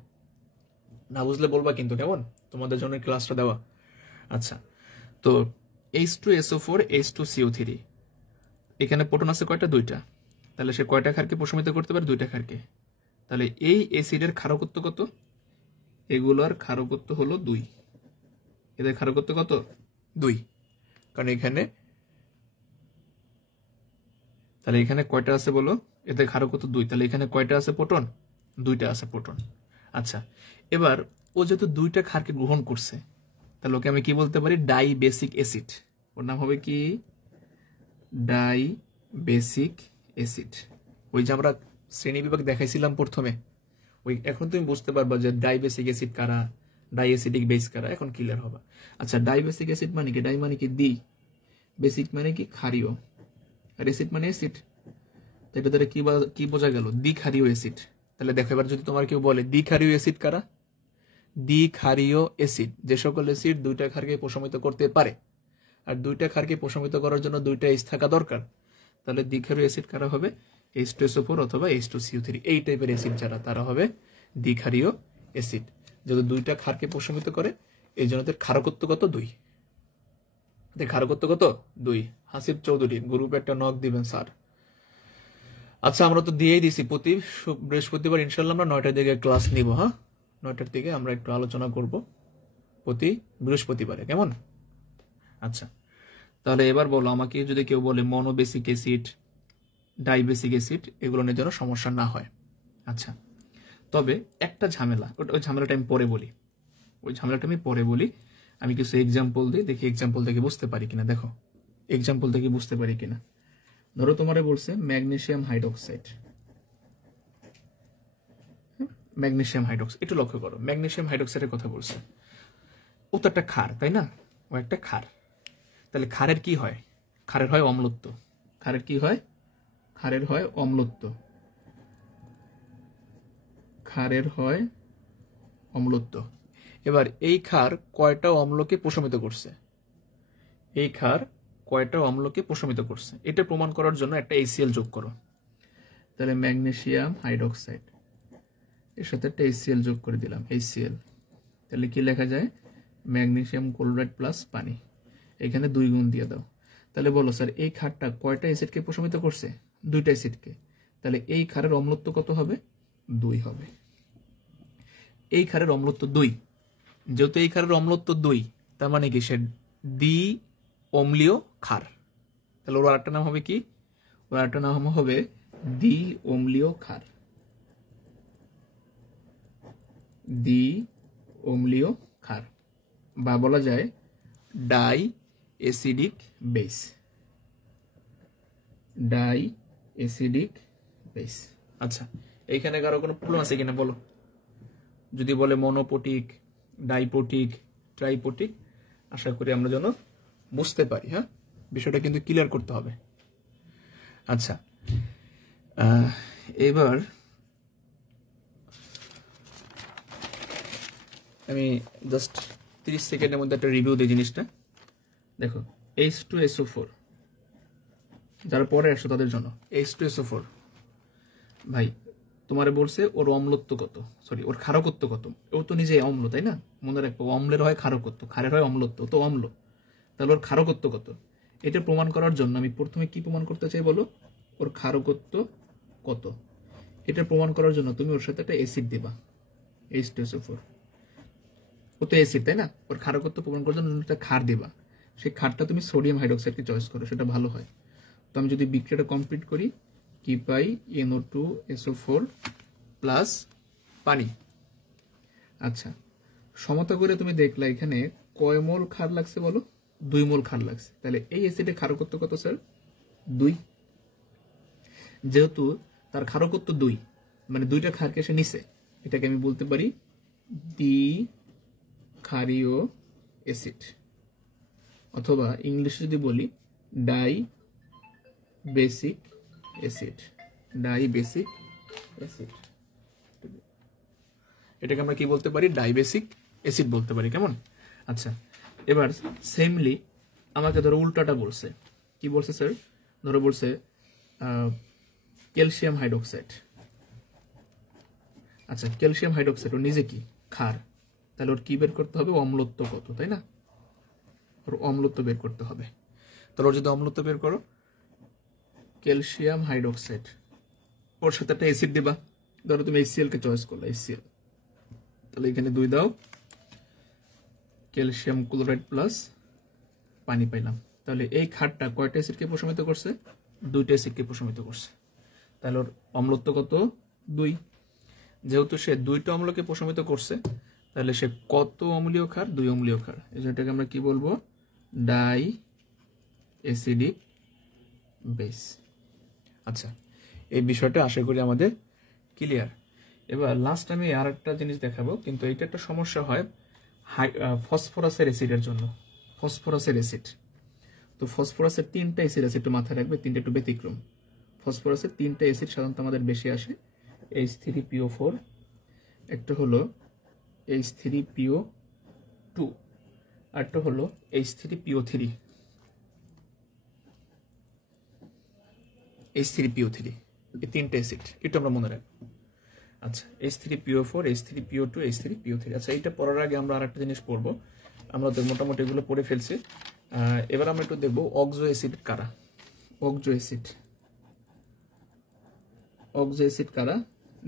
না বুঝলে বলবা কিন্তু, কেমন? তোমাদের জন্য ক্লাসটা দেওয়া। আচ্ছা, তো H2SO4 H2CO3, এখানে প্রোটন আছে কয়টা? 2টা। তাহলে সে কয়টা ক্ষারকে প্রশমিত করতে পারে? 2টা ক্ষারকে। তাহলে এই অ্যাসিডের ক্ষারকত্ব কত? এগুলোর ক্ষারকত্ব হলো 2। এদের ক্ষারকত্ব কত? 2। কারণ এখানে, তাহলে এখানে কয়টা আছে বলো? এদের ক্ষারকত্ব 2। তাহলে এখানে কয়টা আছে প্রোটন? 2টা আছে প্রোটন। আচ্ছা, এবার ও যেহেতু 2টা ক্ষারকে গ্রহণ করছে, তাহলে ওকে আমি কি বলতে পারি? Die basic acid. ওর নাম হবে কি? Die basic acid. ওই যে আমরা শ্রেণী বিভাগ দেখাইছিলাম প্রথমে, ওই এখন তুমি বুঝতে পারবা যে ডাই বেসিক অ্যাসিড কারা, ডাই অ্যাসিডিক বেস কারা, এখন ক্লিয়ার হবে। আচ্ছা, ডাই বেসিক অ্যাসিড মানে কি? ডাই মানে কি? দ্বি। বেসিক মানে কি? ক্ষারীয়। আর অ্যাসিড মানে অ্যাসিড। এটা দ্বারা কি বোঝা গেল? দ্বিক্ষারীয় অ্যাসিড। তাহলে দেখো, এবার যদি তোমার কেউ বলে দ্বিক্ষারীয় অ্যাসিড কারা? দ্বিক্ষারীয় অ্যাসিড যে সকল অ্যাসিড 2টা ক্ষারকে প্রশমিত করতে পারে, আর 2টা ক্ষারকে প্রশমিত করার জন্য 2টা H থাকা দরকার। তাহলে দ্বিক্ষারীয় অ্যাসিড কারা হবে? H2SO4 অথবা H2CO3। এই টাইপের অ্যাসিড যারা, তারা হবে দ্বিক্ষারীয় অ্যাসিড। যেহেতু 2টা ক্ষারকে প্রশমিত করে, এই জন্য তাদের ক্ষারকত্ব কত? 2। এদের ক্ষারকত্ব কত? 2। হাসিব চৌধুরী, গ্রুপে একটা নক দিবেন স্যার। আচ্ছা, আমরা তো দিয়েই দিছি, প্রতি বৃহস্পতিবার ইনশাল্লাহ আমরা 9টার দিকে ক্লাস নিব। হ্যাঁ, 9টার দিকে আমরা একটু আলোচনা করব প্রতি বৃহস্পতিবারে, কেমন? আচ্ছা, তাহলে এবার বলো আমাকে, যদি কেউ বলে মনো basic acid, die basic acid, এগুলো নিয়ে যেন সমস্যা না হয়। আচ্ছা, তবে একটা ঝামেলা, ওই ঝামেলাটা আমি পরে বলি। আমি কিছু এক্সাম্পল দিই, দেখি এক্সাম্পল থেকে বুঝতে পারি কিনা। দেখো, এক্সাম্পল থেকে বুঝতে পারি কিনা। ধরো তোমারে বলছে ম্যাগনেসিয়াম হাইড্রোক্সাইড। একটু লক্ষ্য করো, ম্যাগনেসিয়াম হাইড্রোক্সাইডের কথা বলছে। ও তো একটা ক্ষার, তাই না? ও একটা ক্ষার। তাহলে ক্ষারের কি হয়? ক্ষারের হয় অম্লত্ব। ক্ষারের কি হয়? ক্ষারের হয় অম্লত্ব। ক্ষারের হয় অম্লত্ব। এবার এই ক্ষার কয়টা অম্লকে প্রশমিত করছে? এই ক্ষার কয়টা অম্লকে প্রশমিত করছে। এটা প্রমাণ করার জন্য একটা HCl যোগ করো। তাহলে ম্যাগনেসিয়াম হাইড্রোক্সাইড এর সাথে একটা HCl যোগ করে দিলাম, HCl। তাহলে কি লেখা যায়? ম্যাগনেসিয়াম ক্লোরাইড প্লাস পানি। এখানে 2 গুণ দিয়ে দাও। তাহলে বলো স্যার এই ক্ষারটা কয়টা অ্যাসিডকে প্রশমিত করছে? 2টা অ্যাসিডকে। তাহলে এই ক্ষারের অম্লত্ব কত হবে? 2 হবে। এই ক্ষারের অম্লত্ব 2, যেহেতু এই ক্ষারের অম্লত্ব 2, তার মানে কি সে দ্বি অম্লীয় ক্ষার। তাহলে ওর আরেকটা নাম হবে কি? ওর আরেকটা নাম হবে দ্বি অম্লীয় ক্ষার, দ্বি অম্লীয় ক্ষার, বা বলা যায় die acidic base, die acidic base. আচ্ছা, এইখানে কারো কোনো প্রবলেম আছে কিনা বলো? যদি বলে মনোপটিক, ডাইপটিক, ট্রাইপটিক, আশা করি আমরা যেন বুঝতে পারি। হ্যাঁ, বিষয়টা কিন্তু ক্লিয়ার করতে হবে। আচ্ছা, এবার আমি জাস্ট 30 সেকেন্ডের মধ্যে একটা রিভিউ দিই জিনিসটা। দেখো, H2SO4, যারা পরে আসো তাদের জন্য H2SO4, ভাই তোমারে বলছে ওর অম্লত্ব কত, সরি ওর ক্ষারকত্ব কত। ও তো নিজে অম্ল, তাই না? মনে রাখবো, অম্লের হয় ক্ষারকত্ব, ক্ষারের হয় অম্লত্ব, তো অম্ল। তাহলে ওর ক্ষারকত্ব কত? এটা প্রমাণ করার জন্য আমি প্রথমে কি প্রমাণ করতে চাই বলো? ওর ক্ষারকত্ব কত। এটা প্রমাণ করার জন্য তুমি ওর সাথে একটা অ্যাসিড দেবা, H2SO4। ও তো অ্যাসিড, তাই না? ওর ক্ষারকত্ব প্রমাণ করার জন্য একটা ক্ষার দেবা। সেই ক্ষারটা তুমি সোডিয়াম হাইড্রোক্সাইডকে চয়েস করো, সেটা ভালো হয়। তো আমি যদি বিক্রিয়াটা কমপ্লিট করি, কি পাই? NO2SO4 প্লাস পানি। আচ্ছা, সমতা করে তুমি দেখলা এখানে কয় মোল ক্ষার লাগছে বলো? 2 মোল ক্ষার লাগছে। তাহলে এই অ্যাসিডের ক্ষারকত্ব কত স্যার? 2। যেহেতু তার ক্ষারকত্ব 2, মানে 2টা ক্ষারকে সে নিছে, এটাকে আমি বলতে পারি দ্বি ক্ষারীয় অ্যাসিড, অথবা ইংলিশে যদি বলি die basic acid, die basic acid. এটাকে আমরা কি বলতে পারি? ডাইবেসিক অ্যাসিড বলতে পারি। কেমন? আচ্ছা, এবার সেমলি আমাকে ধরো উল্টাটা বলছে। কি বলছে স্যার? ধরো বলছে ক্যালসিয়াম হাইড্রোক্সাইড। আচ্ছা, ক্যালসিয়াম হাইড্রোক্সাইড ও নিজে কি? ক্ষার। তাহলে ওর কি বের করতে হবে? অম্লত্ব কত, তাই না? ওর অম্লত্ব বের করতে হবে। তাহলে ওর যদি অম্লত্ব বের করো, ক্যালসিয়াম হাইড্রোক্সাইড, ওর সাথে একটা অ্যাসিড দিবা। ধরো তুমি HCl কে চয়েস করলে, HCl। তাহলে এখানে 2 দাও, ক্যালসিয়াম ক্লোরাইড প্লাস পানি পাইলাম। তাহলে এই ক্ষারটা কয়টা অ্যাসিডকে প্রশমিত করছে? 2টা অ্যাসিডকে প্রশমিত করছে। তাহলে ওর অম্লত্ব কত? 2। যেহেতু সে 2টা অম্লকে প্রশমিত করছে, তাহলে সে কত অম্লীয় ক্ষার? 2 অম্লীয় ক্ষার। এই জন্যটাকে আমরা কি বলবো? Die acidic base. আচ্ছা, এই বিষয়টা আশা করি আমাদের ক্লিয়ার। এবার লাস্ট আমি আর একটা জিনিস দেখাবো, কিন্তু এটা একটা সমস্যা হয় ফসফরাসের অ্যাসিডের জন্য। ফসফরাসের অ্যাসিড, তো ফসফরাসের 3টা অ্যাসিড আছে, একটু মাথায় রাখবে, 3টা একটু ব্যতিক্রম। ফসফরাসের 3টা অ্যাসিড সাধারণত আমাদের বেশি আসে। H3PO4, একটা হলো H3PO2, আরটা হলো H3PO3। H3PO3, এই 3টা অ্যাসিড একটু আমরা মনে রাখবো। আচ্ছা, H3PO4, H3PO2, H3PO3। আচ্ছা, এইটা পড়ার আগে আমরা আরেকটা জিনিস পড়বো। আমরা তো মোটামুটি এগুলো পড়ে ফেলছি। এবার আমরা একটু দেখবো অক্সো অ্যাসিড কারা। অক্সো অ্যাসিড, অক্সো অ্যাসিড কারা?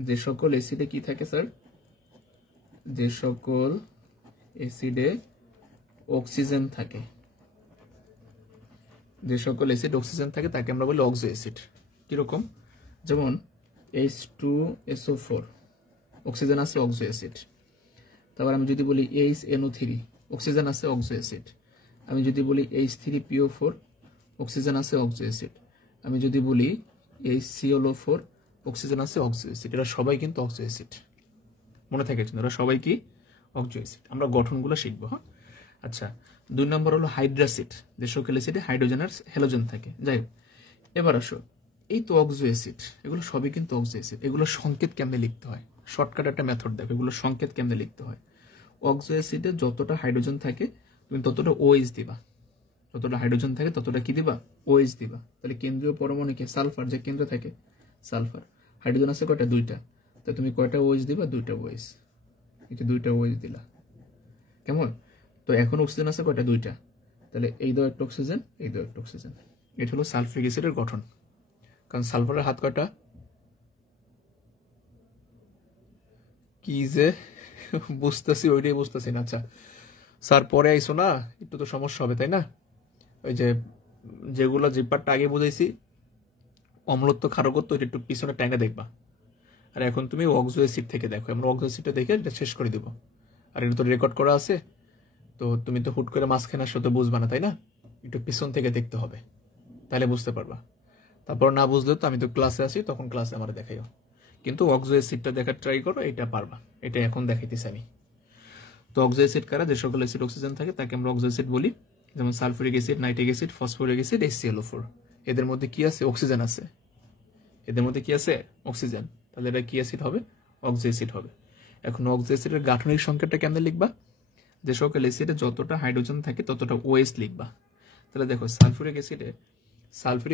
যে সকল অ্যাসিডে কি থাকে স্যার? যে সকল অ্যাসিডে অক্সিজেন থাকে, যে সকল অ্যাসিড অক্সিজেন থাকে তাকে আমরা বলি অক্সো অ্যাসিড। কিরকম? যেমন H2SO4 অক্সিজেন আছে, অক্সো অ্যাসিড। তারপর আমি যদি বলি HNO3 অক্সিজেন আছে, অক্সো অ্যাসিড। আমি যদি বলি H3PO4 অক্সিজেন আছে, অক্সো অ্যাসিড। আমি যদি বলি HClO4 অক্সিজেন আছে, অক্সো অ্যাসিড। এরা সবাই কিন্তু অক্সো অ্যাসিড, মনে থাকে? এরা সবাই কি? Oxo acid. আমরা গঠনগুলো শিখবো। হ্যাঁ, আচ্ছা, 2 নম্বর হলো হাইড্রাসিড, যে সকল অ্যাসিডে হাইড্রোজেন আর হ্যালোজেন থাকে। যাই হোক, এবার আসো, এই তো অক্সো অ্যাসিড, এগুলো সবই কিন্তু অক্সো অ্যাসিড। এগুলো সংকেত কেমনে লিখতে হয়? শর্টকাট একটা মেথড দেখো, এগুলো সংকেত কেমনে লিখতে হয়। অক্সো অ্যাসিডে যতটা হাইড্রোজেন থাকে তুমি ততটা OH দিবা, যতটা হাইড্রোজেন থাকে ততটা কি দিবা, ওএইচ দিবা। তাহলে কেন্দ্রীয় পরমাণু কি, সালফার যে কেন্দ্র থাকে সালফার, হাইড্রোজেন আছে কয়টা, দুইটা, তাহলে তুমি কয়টা ওএইচ দিবা, দুইটা ওএইচ, এই যে দুইটা ওএইচ দিলা। কেমন? তো এখন অক্সিজেন আছে কয়টা, দুইটা, তাহলে এই দাও একটা অক্সিজেন, এই দাও একটা অক্সিজেন। এটা হলো সালফিউরিক অ্যাসিডের গঠন। কারণ সালফারের হাত কয়টা, কি যে বুঝতেছি ওইটাই বুঝতেছি না। আচ্ছা স্যার পরে আইসো না, একটু তো সমস্যা হবে তাই না? ওই যে যেগুলো যে পার্টটা আগে বুঝাইছি, অম্লত্ব ক্ষারকত্ব, এটা একটু পিছনে টাইনা দেখবা। আর এখন তুমি অক্সো অ্যাসিড থেকে দেখো, আমরা অক্সো অ্যাসিডটা দেখে এটা শেষ করে দেবো। আর এটা তো রেকর্ড করা আছে, তো তুমি তো হুট করে মাঝখানে আসলে তো বুঝবা না তাই না, একটু পিছন থেকে দেখতে হবে, তাহলে বুঝতে পারবা। তারপর না বুঝলে তো আমি তো ক্লাসে আসি, তখন ক্লাসে আমার দেখাইও, কিন্তু অক্সো অ্যাসিডটা দেখার ট্রাই করো, এটা পারবা। এটা এখন দেখাইতেছি আমি। তো অক্সো অ্যাসিড কারা, যে সকল অ্যাসিড অক্সিজেন থাকে তাকে আমরা অক্সো অ্যাসিড বলি, যেমন sulphuric acid, nitric acid, phosphoric acid, HClO4। এদের মধ্যে কি আছে, অক্সিজেন আছে, এদের মধ্যে কি আছে, অক্সিজেন। তাহলে এটা কি অ্যাসিড হবে, অক্সো অ্যাসিড হবে। এখন অক্সো অ্যাসিডের গাঠনিক সংকেতটা কেমনে লিখবা, যে সকল অ্যাসিডে যতটা হাইড্রোজেন থাকে ততটা ওএইচ লিখবা। তাহলে দেখো সালফুরিক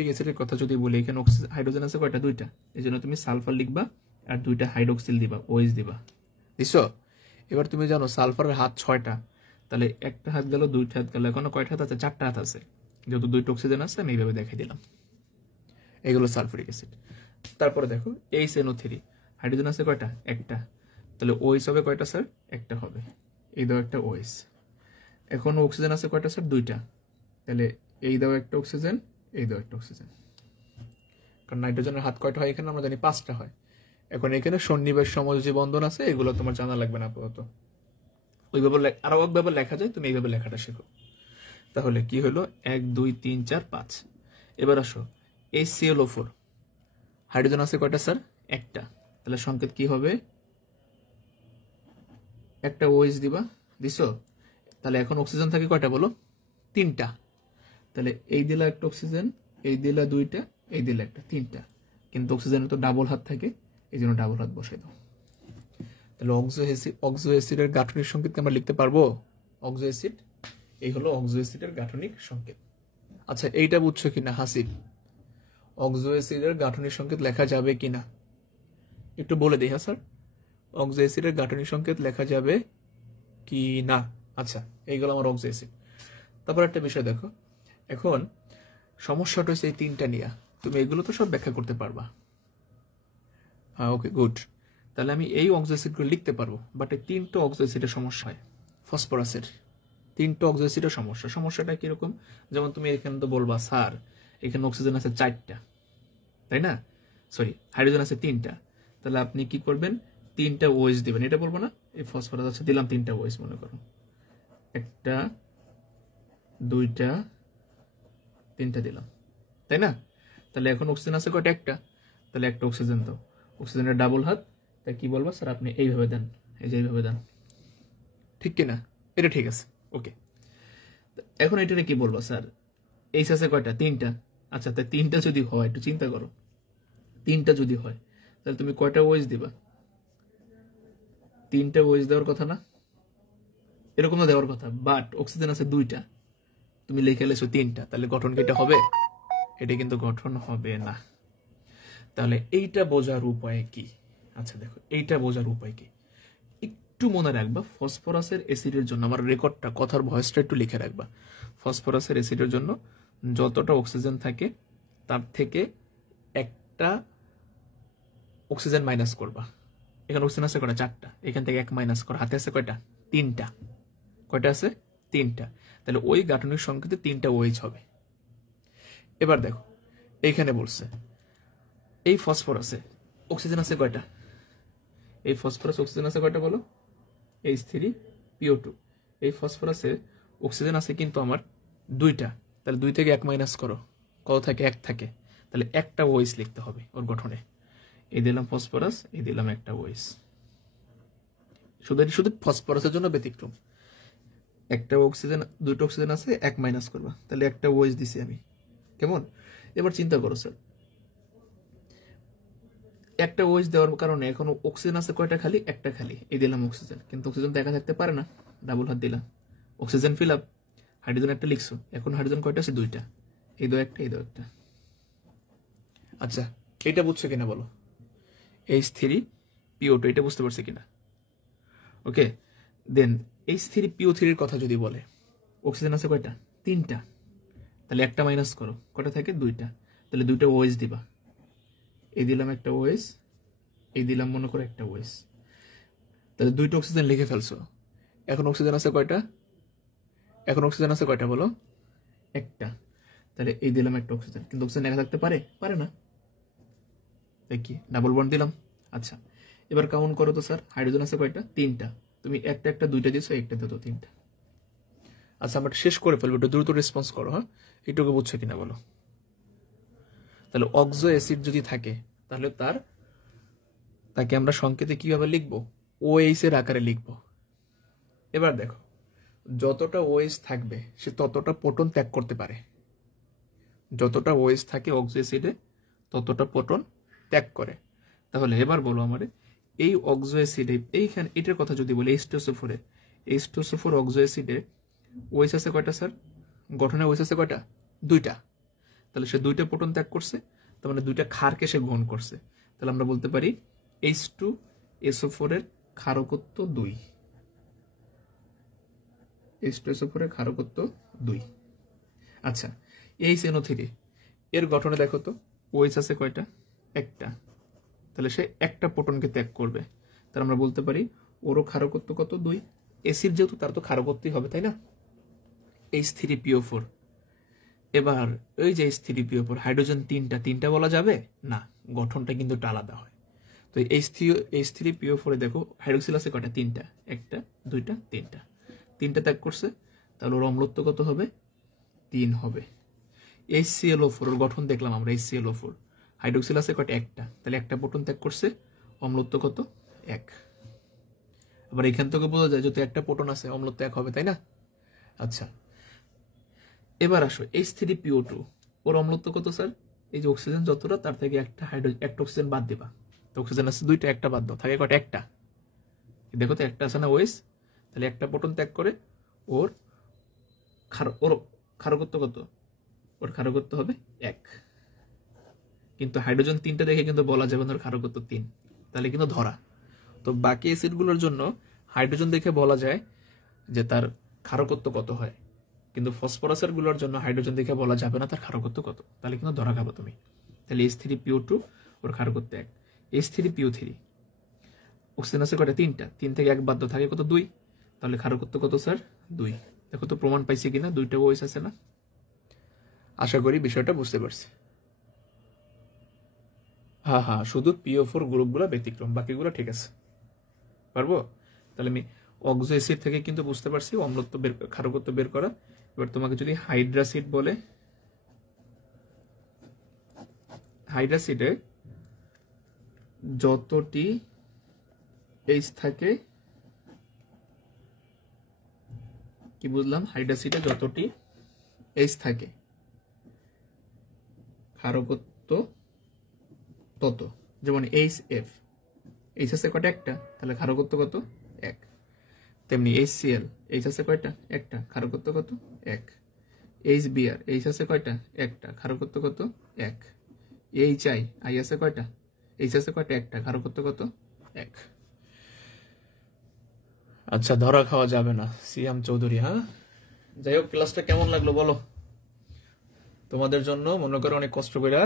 অ্যাসিডের কথা যদি বলি, এখানে হাইড্রোজেন আছে কয়টা, দুইটা, এই জন্য তুমি সালফার লিখবা আর দুইটা হাইড্রোক্সিল দিবা, ওএইচ দিবা, বুঝছো? এবার তুমি জানো সালফারের হাত 6টা, তাহলে একটা হাত গেল, দুইটা হাত গেল, এখনো কয়টা হাত আছে, 4টা হাত আছে। যেহেতু দুইটা অক্সিজেন আছে আমি এইভাবে দেখাই দিলাম। এগুলো সালফুরিক অ্যাসিড। তারপরে দেখো HNO3, হাইড্রোজেন আছে কয়টা, একটা, তাহলে ওএইচ হবে কয়টা স্যার, একটা হবে, এই দাও একটা ওএইচ। এখন অক্সিজেন আছে কয়টা স্যার, দুইটা, তাহলে এই দাও একটা অক্সিজেন, এই দাও একটা অক্সিজেন। কারণ নাইট্রোজেনের হাত কয়টা হয় এখানে, আমরা জানি 5টা হয়। এখন এখানে সন্নিবেশ সমযোজী বন্ধন আছে, এগুলো তোমার জানা লাগবে না আপাতত, ওইভাবে আরো একভাবে লেখা যায়, তুমি এইভাবে লেখাটা শেখো। তাহলে কি হলো, 1 2 3 4 5। এবার আসো HClO4, হাইড্রোজেন আছে কয়টা স্যার, একটা, তাহলে সংকেত কি হবে, একটা ওএইচ দিবা, দিছো। তাহলে এখন অক্সিজেন থাকে কয়টা বলো, 3টা, তাহলে এই দিলা একটা অক্সিজেন, এই দিলা দুইটা, এই দিলা একটা, 3টা, কিন্তু অক্সিজেনের তো ডাবল হাত থাকে, এই জন্য ডাবল হাত বসাই দাও। তাহলে অক্সো অ্যাসিডের গাঠনিক সংকেত আমরা লিখতে পারবো, অক্সো অ্যাসিড, এই হলো অক্সো অ্যাসিডের গাঠনিক সংকেত। আচ্ছা এইটা বুঝছো কিনা হাসিব, অক্সো অ্যাসিডের গাঠনিক সংকেত লেখা যাবে কিনা একটু বলে দিই। হ্যাঁ স্যার, অক্সো অ্যাসিডের গাঠনিক সংকেত লেখা যাবে কি না। আচ্ছা এইগুলো আমার অক্সো অ্যাসিড। তারপর একটা বিষয় দেখো, এখন সমস্যাটা হচ্ছে এই 3টা নিয়ে, তুমি এগুলো তো সব ব্যাখ্যা করতে পারবা। হ্যাঁ ওকে গুড, তাহলে আমি এই অক্সো অ্যাসিডগুলো লিখতে পারবো, বাট এই 3টা অক্সো অ্যাসিডের সমস্যা হয়, ফসফরাসের 3টা অক্সো অ্যাসিডের সমস্যা। সমস্যাটা কিরকম, যেমন তুমি এখানে তো বলবা স্যার এখানে অক্সিজেন আছে 4টা, তাই না, সরি হাইড্রোজেন আছে 3টা, তাহলে আপনি কি করবেন, 3টা ওএইচ দিবেন, এটা বলবো না, এই ফসফরাস আছে দিলাম 3টা ওএইচ, মনে করো একটা, দুইটা, 3টা দিলাম, তাই না। তাহলে এখন অক্সিজেন আছে কয়টা, একটা, তাহলে একটা অক্সিজেন দাও, অক্সিজেনের ডাবল হাত, তাই কি বলবো স্যার আপনি এইভাবে দেন, এই যে এইভাবে দেন, ঠিক কিনা, এটা ঠিক আছে ওকে। এখন এটা কি বলবো স্যার, এইচ আছে কয়টা, 3টা, আচ্ছা তাই 3টা যদি হয় একটু চিন্তা করো, 3টা যদি হয় তাহলে তুমি কয়টা ওএইচ দিবা, 3টা ওএইচ দেওয়ার কথা না, এরকম না দেওয়ার কথা, বাট অক্সিজেন আছে 2টা, তুমি লিখে লেছো 3টা, তাহলে গঠন কি এটা হবে, এটা কিন্তু গঠন হবে না। তাহলে এইটা বোঝার উপায় কি, আচ্ছা দেখো এইটা বোঝার উপায় কি, একটু মনে রাখবা, ফসফরাসের অ্যাসিডের জন্য আমার রেকর্ডটা, কথার ভয়েসটা একটু লিখে রাখবা, ফসফরাসের অ্যাসিডের জন্য যতটা অক্সিজেন থাকে তার থেকে একটা অক্সিজেন মাইনাস করবা। এখানে অক্সিজেন আছে কয়টা, 4টা, এখান থেকে 1 মাইনাস করা, হাতে আছে কয়টা, 3টা, কয়টা আছে, 3টা, তাহলে ওই গাঠনিক সংকেতে 3টা ওএইচ হবে। এবার দেখো এইখানে বলছে এই ফসফরাসে অক্সিজেন আছে কয়টা, এই ফসফরাস অক্সিজেন আছে কয়টা বলো, H3PO2, এই ফসফরাসে অক্সিজেন আছে কিন্তু আমার 2টা, তাহলে 2 থেকে 1 মাইনাস করো, কত থাকে, 1 থাকে, তাহলে একটা ওএইচ লিখতে হবে ওর গঠনে, এই দিলাম ফসফরাস, এই দিলাম একটা ওএইচ, শুধু ফসফরাসের জন্য ব্যতিক্রম, একটা অক্সিজেন, 2টা অক্সিজেন আছে, 1 মাইনাস করবা, তাহলে একটা ওএইচ দিছি আমি, কেমন। এবার চিন্তা করো স্যার, একটা ওএইচ দেওয়ার কারণে এখন অক্সিজেন আছে কয়টা খালি, একটা খালি, এই দিলাম অক্সিজেন, কিন্তু অক্সিজেন তো একা থাকতে পারে না, ডাবল হাত দিলাম, অক্সিজেন ফিল আপ, হাইড্রোজেন একটা লিখছো, এখন হাইড্রোজেন কয়টা আছে? দুইটা, এই দো একটা, এই দো একটা। আচ্ছা এটা বুঝছো কিনা বলো, H3PO2, এটা বুঝতে পারছে কিনা? ওকে, দেন H3PO3 এর কথা যদি বলে, অক্সিজেন আছে কয়টা? তিনটা, তাহলে একটা মাইনাস করো, কয়টা থাকে? দুইটা, তাহলে দুইটা OH দিবা, এই দিলাম একটা OH, এই দিলাম মনে করো একটা OH, তাহলে দুইটা অক্সিজেন লিখে ফেলছো। এখন অক্সিজেন আছে কয়টা? এখন অক্সিজেন আছে কয়টা বলো? একটা, তাহলে এই দিলাম একটা অক্সিজেন, কিন্তু অক্সিজেন একা থাকতে পারে? পারে না, দেখি ডাবল বন্ড দিলাম। আচ্ছা এবার কাউন্ট করো তো স্যার, হাইড্রোজেন আছে কয়টা? তিনটা, তুমি একটা একটা দুইটা দিছো, একটা দিতো তিনটা। আচ্ছা আমরা শেষ করে ফেলবো, একটু দ্রুত রেসপন্স করো। হ্যাঁ এইটুকু বুঝছো কিনা বলো। তাহলে অক্সো অ্যাসিড যদি থাকে তাহলে তাকে আমরা সংকেতে কিভাবে লিখবো? OH এর আকারে লিখবো। এবার দেখো, যতটা OH থাকবে সে ততটা প্রোটন ত্যাগ করতে পারে, যতটা OH থাকে অক্সো অ্যাসিডে ততটা প্রোটন ত্যাগ করে। তাহলে এবার বলো আমারে, এই অক্সো অ্যাসিডে এইখানে এটার কথা যদি বলি, H2SO4 অক্সো অ্যাসিডে OH আছে কয়টা স্যার? গঠনে OH আছে কয়টা? দুইটা, তাহলে সে দুইটা প্রোটন ত্যাগ করছে, তার মানে দুইটা ক্ষারকে সে গ্রহণ করছে। তাহলে আমরা বলতে পারি H2SO4 এর ক্ষারকত্ব 2, H2SO4 এর ক্ষারকত্ব 2। আচ্ছা HNO3 এর গঠনে দেখো তো, OH আছে কয়টা? একটা, তাহলে সে একটা প্রোটনকে ত্যাগ করবে, তাহলে আমরা বলতে পারি ওরও ক্ষারকত্ব কত? 2। অ্যাসিড যেহেতু তার তো ক্ষারকত্বই হবে, তাই না? H3PO4, এবার ওই যে H3PO4 হাইড্রোজেন তিনটা বলা যাবে না, গঠনটা কিন্তু আলাদা হয়। তো H3PO4 এ দেখো হাইড্রোক্সিল আছে কয়টা? তিনটা, একটা দুইটা তিনটা ত্যাগ করছে, তাহলে ওর অম্লত্ব কত হবে? 3 হবে। HClO4 এর গঠন দেখলাম আমরা, HClO4 হাইড্রোক্সিল আছে কয়টা? একটা, তাহলে একটা প্রোটন ত্যাগ করছে, অম্লত্ব কত? 1। আবার এখান থেকে বোঝা যায় যত একটা প্রোটন আছে অম্লত্ব 1 হবে, তাই না? আচ্ছা এবার আসো H3PO2, ওর অম্লত্ব কত স্যার? এই যে অক্সিজেন যতটা তার থেকে একটা অক্সিজেন বাদ দিবা, তো অক্সিজেন আছে দুইটা, একটা বাদ দাও, থাকে কয়টা? একটা, দেখো তো একটা আছে না OH, তাহলে একটা প্রোটন ত্যাগ করে ওর ক্ষারকত্ব কত? ওর ক্ষারকত্ব হবে 1। কিন্তু হাইড্রোজেন তিনটা দেখে কিন্তু বলা যাবে না ওর ক্ষারকত্ব 3, তাহলে কিন্তু ধরা। তো বাকি অ্যাসিডগুলোর জন্য হাইড্রোজেন দেখে বলা যায় যে তার ক্ষারকত্ব কত হয়, কিন্তু ফসফরাসের গুলোর জন্য হাইড্রোজেন দেখে বলা যাবে না তার ক্ষারকত্ব কত, তাহলে কিন্তু ধরা খাবো তুমি। তাহলে H3PO2 ওর ক্ষারকত্ব 1। H3PO3 অক্সিজেন আছে কয়টা? তিনটা, 3 থেকে 1 বাদ থাকে কত? 2, তাহলে ক্ষারকত্ব কত স্যার? 2। দেখো তো প্রমাণ পাইছি কিনা, দুইটা OH আছে না? আশা করি বিষয়টা বুঝতে পারছি। হ্যাঁ শুধু PO4 গ্রুপগুলো ব্যতিক্রম, বাকিগুলো ঠিক আছে, পারবো। তাহলে আমি অক্সো অ্যাসিড থেকে কিন্তু বুঝতে পারছি অম্লত্ব ক্ষারকত্ব বের করা। এবার তোমাকে যদি হাইড্রাসিড বলে, হাইড্রাসিডে যতটি H থাকে, কি বুঝলাম? হাইড্রাসিডে যতটি H থাকে ক্ষারকত্ব তত, যেমন HF, H আছে কয়টা? একটা, তাহলে ক্ষারকত্ব কত? 1। তেমনি HCl, H আছে কয়টা? একটা, ক্ষারকত্ব কত? 1। HBr, H আছে কয়টা? একটা, ক্ষারকত্ব কত? 1। HI, I আছে কয়টা? H আছে কয়টা? একটা, ক্ষারকত্ব কত? 1। আচ্ছা ধরা খাওয়া যাবে না, সিয়াম চৌধুরী। হ্যাঁ যাই হোক, ক্লাসটা কেমন লাগলো বলো? তোমাদের জন্য মনে করো অনেক কষ্ট করে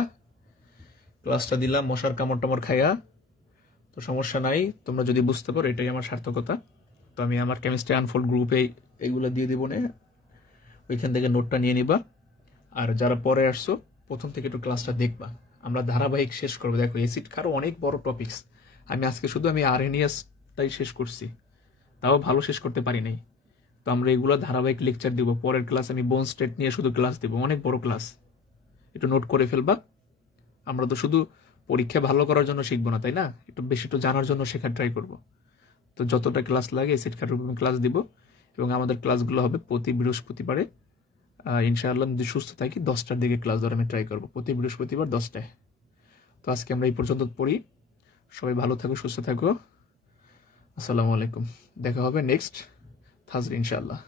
ক্লাসটা দিলাম, মশার কামড় টামড় খাইয়া, তো সমস্যা নাই, তোমরা যদি বুঝতে পারো এটাই আমার সার্থকতা। তো আমি আমার কেমিস্ট্রি আনফোল্ড গ্রুপে এইগুলো দিয়ে দিব, না ওইখান থেকে নোটটা নিয়ে নিবা। আর যারা পরে আসছো প্রথম থেকে একটু ক্লাসটা দেখবা, আমরা ধারাবাহিক শেষ করবো। দেখো অ্যাসিড খারও অনেক বড় টপিকস, আমি আজকে শুধু আরএনিয়াসটাই শেষ করছি, তাও ভালো শেষ করতে পারি নাই। তো আমরা এগুলো ধারাবাহিক লেকচার দিব, পরের ক্লাস আমি বোন স্টেট নিয়ে শুধু ক্লাস দিব, অনেক বড় ক্লাস, একটু নোট করে ফেলবা। আমরা তো শুধু পরীক্ষা ভালো করার জন্য শিখবো না, তাই না? একটু বেশি একটু জানার জন্য শেখার ট্রাই করব। তো যতটা ক্লাস লাগে অ্যাসিড খারের উপর ক্লাস দিব, এবং আমাদের ক্লাসগুলো হবে প্রতি বৃহস্পতিবারে। ইনশাআল্লাহ যদি সুস্থ থাকি 10টার দিকে ক্লাস ধরে আমি ট্রাই করবো, প্রতি বৃহস্পতিবার 10টায়। তো আজকে আমরা এই পর্যন্ত পড়ি, সবাই ভালো থাকো, সুস্থ থাকো, আসসালামু আলাইকুম। দেখা হবে নেক্সট থার্সডে ইনশাআল্লাহ।